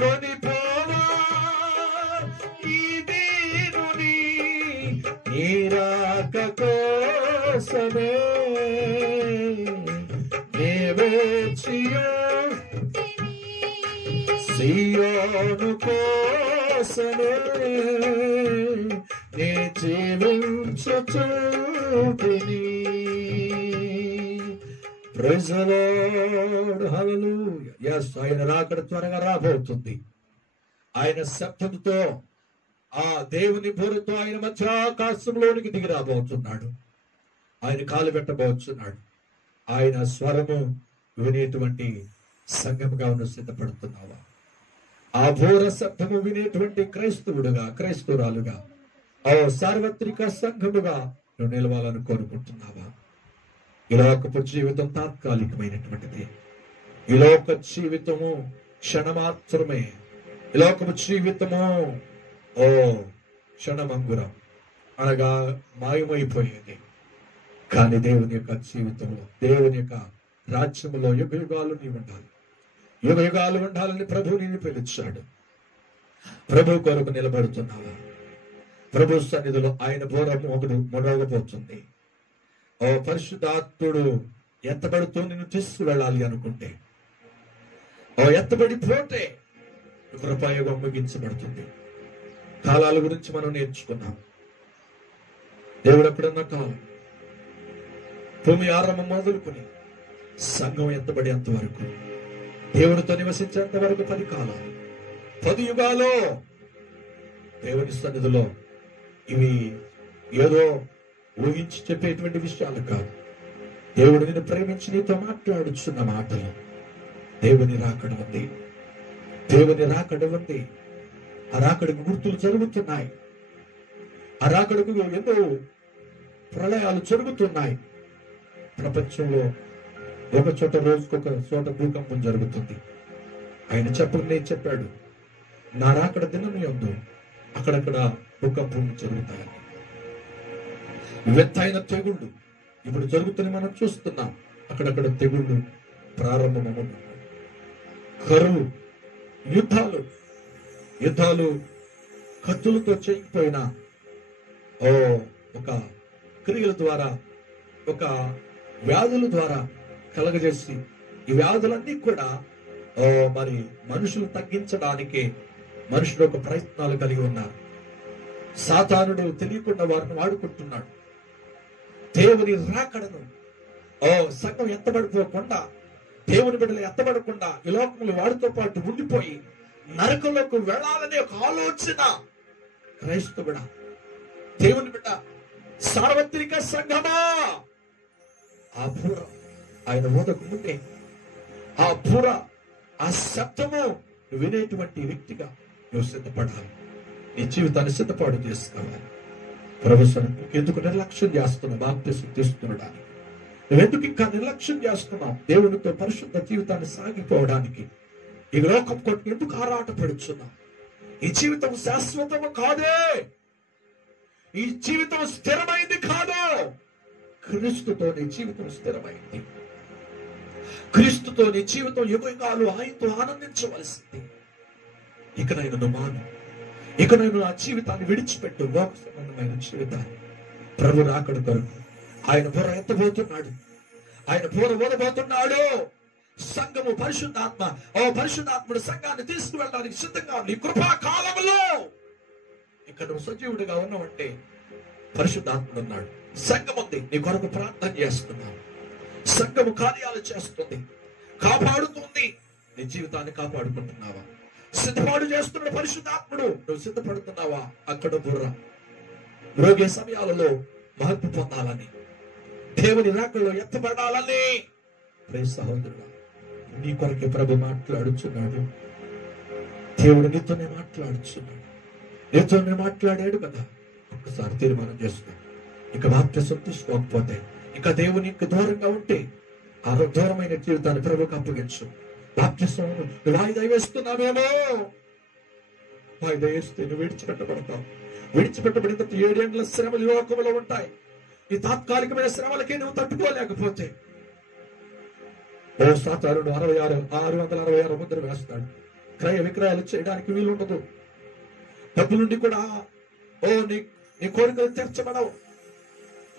కొనిపోవా ఈ దీనుని నీ రాక కోసమే నే వేచియుంటిని సియోను కోసమే నే జీవించుచుంటిని praise the lord hallelujah yes ఆయన రాకడ త్వరగా రాబోతుంది ఆయన శబ్దంతో ఆ దేవుని బూరతో ఆయన మధ్య ఆకాశంలోనికి దిగి రాబోతున్నాడు ఆయన కాలు పెట్టబోతున్నాడు ఆయన స్వరము వినేటువంటి సంఘముగా ఉన్న సిద్ధపడుతున్నావా ఆ బూర శబ్దము వినేటువంటి క్రైస్తవుడుగా క్రైస్తవురాలుగా ఆ సార్వత్రిక సంఘముగా నువ్వు నిలవాలని కోరుకుంటున్నావా ఈ లోకపు జీవితం తాత్కాలికమైనటువంటిది ఈ లోక జీవితము క్షణమాత్రమే ఈ లోకపు జీవితము ఓ క్షణమంగురం అనగా మాయమైపోయేది కానీ దేవుని యొక్క జీవితంలో దేవుని యొక్క రాజ్యములో యుగయుగాలు నీవు ఉండాలి యుగయుగాలు ఉండాలని ప్రభు నిన్ను పిలిచాడు ప్రభు కొరకు నిలబడుతున్నావా ప్రభు సన్నిధిలో ఆయన బోర మొడవకపోతుంది ఓ పరిశుద్ధాత్ముడు ఎత్తబడుతూ నిన్ను తీసుకువెళ్ళాలి అనుకుంటే ఓ ఎత్తబడిపోతే కృపాయుగం ముగించబడుతుంది కాలాల గురించి మనం నేర్చుకున్నాం దేవుడు ఎప్పుడన్నా కాలం భూమి ఆరంభం మొదలుకొని సంఘం ఎత్తబడేంత వరకు దేవుడితో నివసించేంత వరకు 10 కాలాలు 10 యుగాలు దేవుని సన్నిధిలో ఇవి ఏదో ఊహించి చెప్పేటువంటి విషయాలు కాదు దేవుడు నిన్ను ప్రేమించి నీతో మాట్లాడుచున్న మాటలు దేవుని రాకడ ఉంది దేవుని రాకడ ఉంది ఆ రాకడకు గుర్తులు జరుగుతున్నాయి ఆ రాకడకు ఎన్నో ప్రళయాలు జరుగుతున్నాయి ప్రపంచంలో ఒక చోట రోజుకొక చోట భూకంపం జరుగుతుంది. ఆయన నేను చెప్పాడు, నా రాకడ దినం యందు అక్కడక్కడ భూకంపం జరుగుతాయని. వింతైన తెగుళ్ళు ఇప్పుడు జరుగుతుంది, మనం చూస్తున్నాం. అక్కడక్కడ తెగుళ్ళు ప్రారంభమవుతున్నాయి. కరువు, యుద్ధాలు కత్తులతో చేయకపోయినా ఒక క్రియల ద్వారా, ఒక వ్యాధుల ద్వారా కలగజేసి, ఈ వ్యాధులన్నీ కూడా మరి మనుషులు తగ్గించడానికి మనుషులు ఒక ప్రయత్నాలు కలిగి ఉన్నారు. సాతానుడు తెలియకుండా వారిని వాడుకుంటున్నాడు. దేవుని రాకడను సంఘం ఎత్తబడిపోకుండా, దేవుని బిడ్డలు ఎత్తబడకుండా ఈ లోకంలో వాడితో పాటు ఉండిపోయి నరకంలోకి వెళ్ళాలనే ఒక ఆలోచన క్రైస్తవుడా, దేవుని బిడ్డ, సార్వత్రిక సంఘమా, ఆ బూర ఆయన ఊదకు ముందే, ఆ బూర, ఆ శబ్దము వినేటువంటి వ్యక్తిగా నువ్వు సిద్ధపడాలి. నీ జీవితాన్ని సిద్ధపాటు చేసుకోవాలి. ప్రభుత్వం ఎందుకు నిర్లక్ష్యం చేస్తున్నావు? బాప్తిసం తీసుకునడానికి నువ్వెందుకు ఇంకా నిర్లక్ష్యం చేస్తున్నావు? దేవునితో పరిశుద్ధ జీవితాన్ని సాగిపోవడానికి ఈ లోకం కొరకు ఎందుకు ఆరాటపడుచున్నావు? ఈ జీవితం శాశ్వతము కాదే, ఈ జీవితం స్థిరమైంది కాదు. క్రీస్తుతో నీ జీవితం స్థిరమైంది. క్రీస్తుతో నీ జీవితం యుగాలు ఆయనతో ఆనందించవలసింది. ఇకనైనా నువ్వు మాను, ఇకనైనా ఆ జీవితాన్ని విడిచిపెట్టు. లోక సంబంధమైన జీవితాన్ని ప్రభు రాకడ కొరకు ఆయన బుర్ర ఎత్తబోతున్నాడు, ఆయన బుర్ర ఊదబోతున్నాడు. సంఘము పరిశుద్ధాత్ముడు సంఘాన్ని తీసుకువెళ్ళడానికి సిద్ధంగా ఉంది. కృపా కాలంలో ఇక్కడ నువ్వు సజీవుడిగా ఉన్నావంటే పరిశుద్ధాత్ముడు ఉన్నాడు. సంఘం ఉంది, నీ కొరకు ప్రార్థన చేస్తున్నావు. సంఘము కార్యాలు చేస్తుంది, కాపాడుతుంది. నీ జీవితాన్ని కాపాడుకుంటున్నావా? సిద్ధపాటు చేస్తున్న పరిశుద్ధాత్ముడు, నువ్వు సిద్ధపడుతున్నావా? అక్కడ బుర్ర రోగే సమయాలలో మార్పు పొందాలని, దేవుని రాకడలో ఎత్తబడాలని. ప్రియ సహోదరుడా, నీ కొరకే ప్రభు మాట్లాడుచున్నాడు. దేవుడు నీతోనే మాట్లాడుచున్నాడు. నీతోనే మాట్లాడాడు కదా. ఒక్కసారి తీర్మానం చేస్తున్నాడు. ఇక బాప్తిసం తీసుకోకపోతే, ఇక దేవునికి దూరంగా ఉంటే, ఆ దూరమైన జీవితాన్ని ప్రభుకు అప్పగించు. బాప్తిసం వాయిదా వేస్తున్నావేమో, వాయిదా వేస్తే నువ్వు విడిచిపెట్టబడతావు. విడిచిపెట్టబడిన 7 ఏళ్ల శ్రమలు లోకంలో ఉంటాయి. ఈ తాత్కాలికమైన శ్రమలకే నువ్వు తట్టుకోలేకపోతే, సాతానుడు 666 ముద్ర వేస్తాడు. క్రయ విక్రయాలు చేయడానికి వీలుండదు. డబ్బు నుండి కూడా నీ కోరికలు తీర్చబడవు.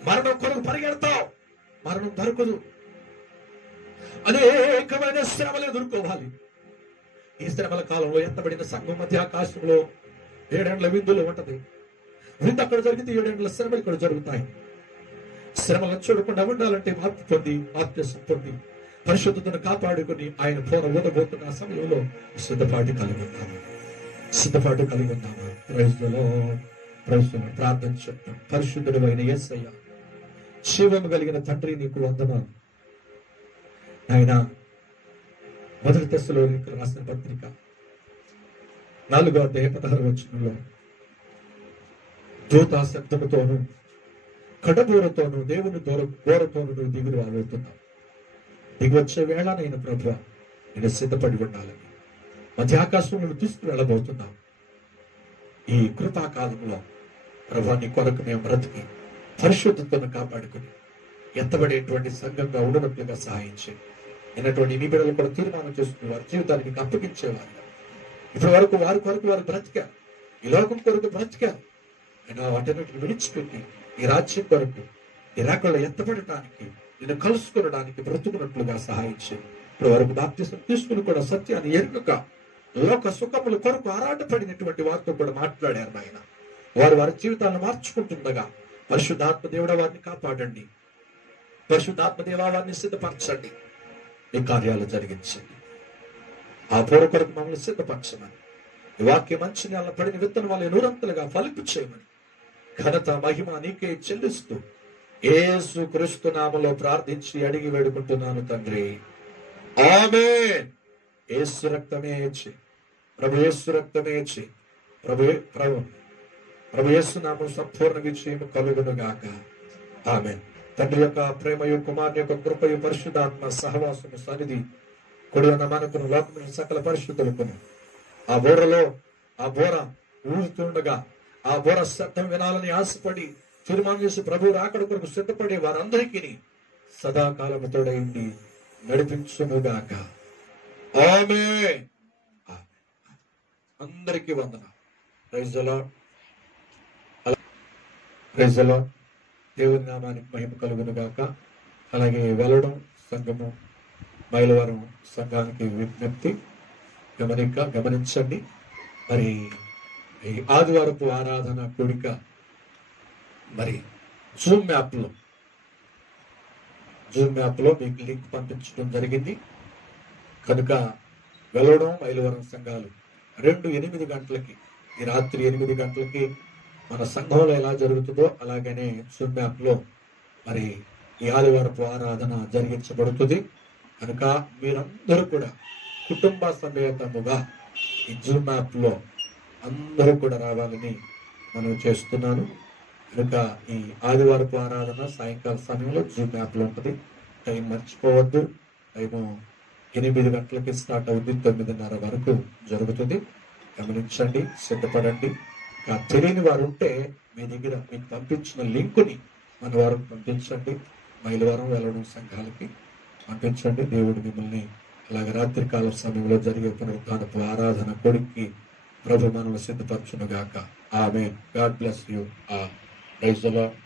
మరణం కొరకు పరిగెడతావు, మరణం దొరకదు. అనేకమైన శ్రమలు ఎదుర్కోవాలి. ఈ శ్రమల కాలంలో ఎత్తబడిన సంఘం మధ్య ఆకాశంలో 7 ఏళ్ల విందులు ఉంటది. విందు అక్కడ జరిగితే 7 ఏళ్ల శ్రమలు ఇక్కడ జరుగుతాయి. శ్రమలను చూడకుండా ఉండాలంటే మార్పు పొంది, బాప్తిసం పొంది, పరిశుద్ధతను కాపాడుకుని ఆయన పూర ఊదబోతున్న సమయంలో సిద్ధపాటు కలిగి ఉన్నాము. ప్రార్థన చెప్తాం. పరిశుద్ధుడు అయిన యేసయ్య, జీవము కలిగిన తండ్రి, నీకు వందనాలు. ఆయన 1 తెస్సలోనికయులకు రాసిన పత్రిక 4వ అధ్యాయం 16వ వచనంలో, దూత శబ్దముతోను కడబూరతోను దేవుని బోరతోను నువ్వు దిగులు రాబోతున్నావు. దిగి వచ్చే వేళ నేను ప్రభువా, నేను సిద్ధపడి ఉండాలని మధ్య ఆకాశంలో తీసుకు వెళ్ళబోతున్నావు. ఈ కృపాకాలంలో ప్రభువా, నీ కొరకు మేము బ్రతికి పరిశుద్ధతను కాపాడుకుని ఎత్తబడేటువంటి సంఘంగా ఉండనట్లుగా సహాయం చేయి. అయినటువంటి నీ బిడ్డలు కూడా తీర్మానం చేసుకుని వారి జీవితానికి అప్పగించేవారు. ఇప్పటి వరకు వారి కొరకు వారు బ్రతికారు, ఈ లోకం కొరకు బ్రతికారు. అయినా వాటన్నిటిని విడిచిపెట్టి ఈ రాజ్యం కొరకు, ఈ రాకడలో ఎత్తబడటానికి, నేను కలుసుకునడానికి బ్రతుకున్నట్లుగా సహాయం చేయి. ఇప్పుడు వరకు బాప్తిసం తీసుకుని కూడా సత్యాన్ని ఎరుక లోక సుఖముల కొరకు ఆరాటపడినటువంటి వారితో కూడా మాట్లాడారు ఆయన. వారి జీవితాలను మార్చుకుంటుండగా పరిశుద్ధాత్మ దేవుడ వారిని కాపాడండి. పరిశుద్ధాత్మ దేవా వారిని సిద్ధపరచండి. ఈ కార్యాలు జరిగించండి. ఆ పూర కొరకు మమ్మల్ని సిద్ధపరచమని, ఈ వాక్య మంచి నెల పడిన విత్తనం వాళ్ళని నూరంతలుగా ఫలింపు చేయమని ఘనత మహిమ నీకే చెల్లిస్తూ యేసు క్రీస్తు నామములో ప్రార్థించి అడిగి వేడుకుంటున్నాను తండ్రి, ఆమేన్. యేసు రక్తమే ఇచ్చి, ప్రభు యేసు రక్తమే ఇచ్చి, ప్రభు యేసు నామం సంపూర్ణ విజయం కలుగును గాక. ఆమేన్. తండ్రి యొక్క ప్రేమయు కుమారుని యొక్క కృపయు పరిశుద్ధాత్మ సహవాసము సన్నిధి కొడి ఉన్న మనకును లోకమును సకల పరిశుద్ధులకును ఆ బోర ఊరుతుండగా ఆ బోర శబ్దం వినాలని ఆశపడి తీర్మానం చేసి ప్రభు రాకడ కొరకు సిద్ధపడే వారందరికీ సదాకాలము తోడైంది నడిపించునుగాక. ఆమేన్. అందరికీ వందనాలు. Praise the lord. Praise the Lord. దేవుని నామానికి మహిమ కలుగును గాక. అలాగే వెల్లడం సంఘము మైలవరం సంఘానికి విజ్ఞప్తి గమనించండి. మరి ఈ ఆదివారపు ఆరాధన కూడిక మరి జూమ్ యాప్ లో మీకు లింక్ పంపించడం జరిగింది కనుక వెల్లడం మైలవరం సంఘాలు 8 గంటలకి ఈ రాత్రి 8 గంటలకి మన సంఘంలో ఎలా జరుగుతుందో అలాగనే జూమ్ యాప్ లో మరి ఈ ఆదివారపు ఆరాధన జరిగించబడుతుంది కనుక మీరందరూ కూడా కుటుంబ సమేతముగా ఈ జూమ్ యాప్ లో అందరూ కూడా రావాలని మనం చేస్తున్నాను. కనుక ఈ ఆదివారపు ఆరాధన సాయంకాల సమయంలో జూమ్ యాప్ లో ఉంటుంది. టైం మర్చిపోవద్దు. టైము 8 గంటలకి స్టార్ట్ అవుతుంది, 9:30 వరకు జరుగుతుంది. గమనించండి, సిద్ధపడండి. తెలియని వారు ఉంటే మీ దగ్గర మీకు పంపించిన లింకుని మన వారు పంపించండి. మైలవరం వెల్లడం సంఘాలకి పంపించండి. దేవుడు మిమ్మల్ని అలాగే రాత్రి కాల సమయంలో జరిగే పునరుద్ధానపు ఆరాధన కొడుక్కి ప్రభు మనల్ని సిద్ధపరచునుగాక. Amen. God bless you. Praise the lord.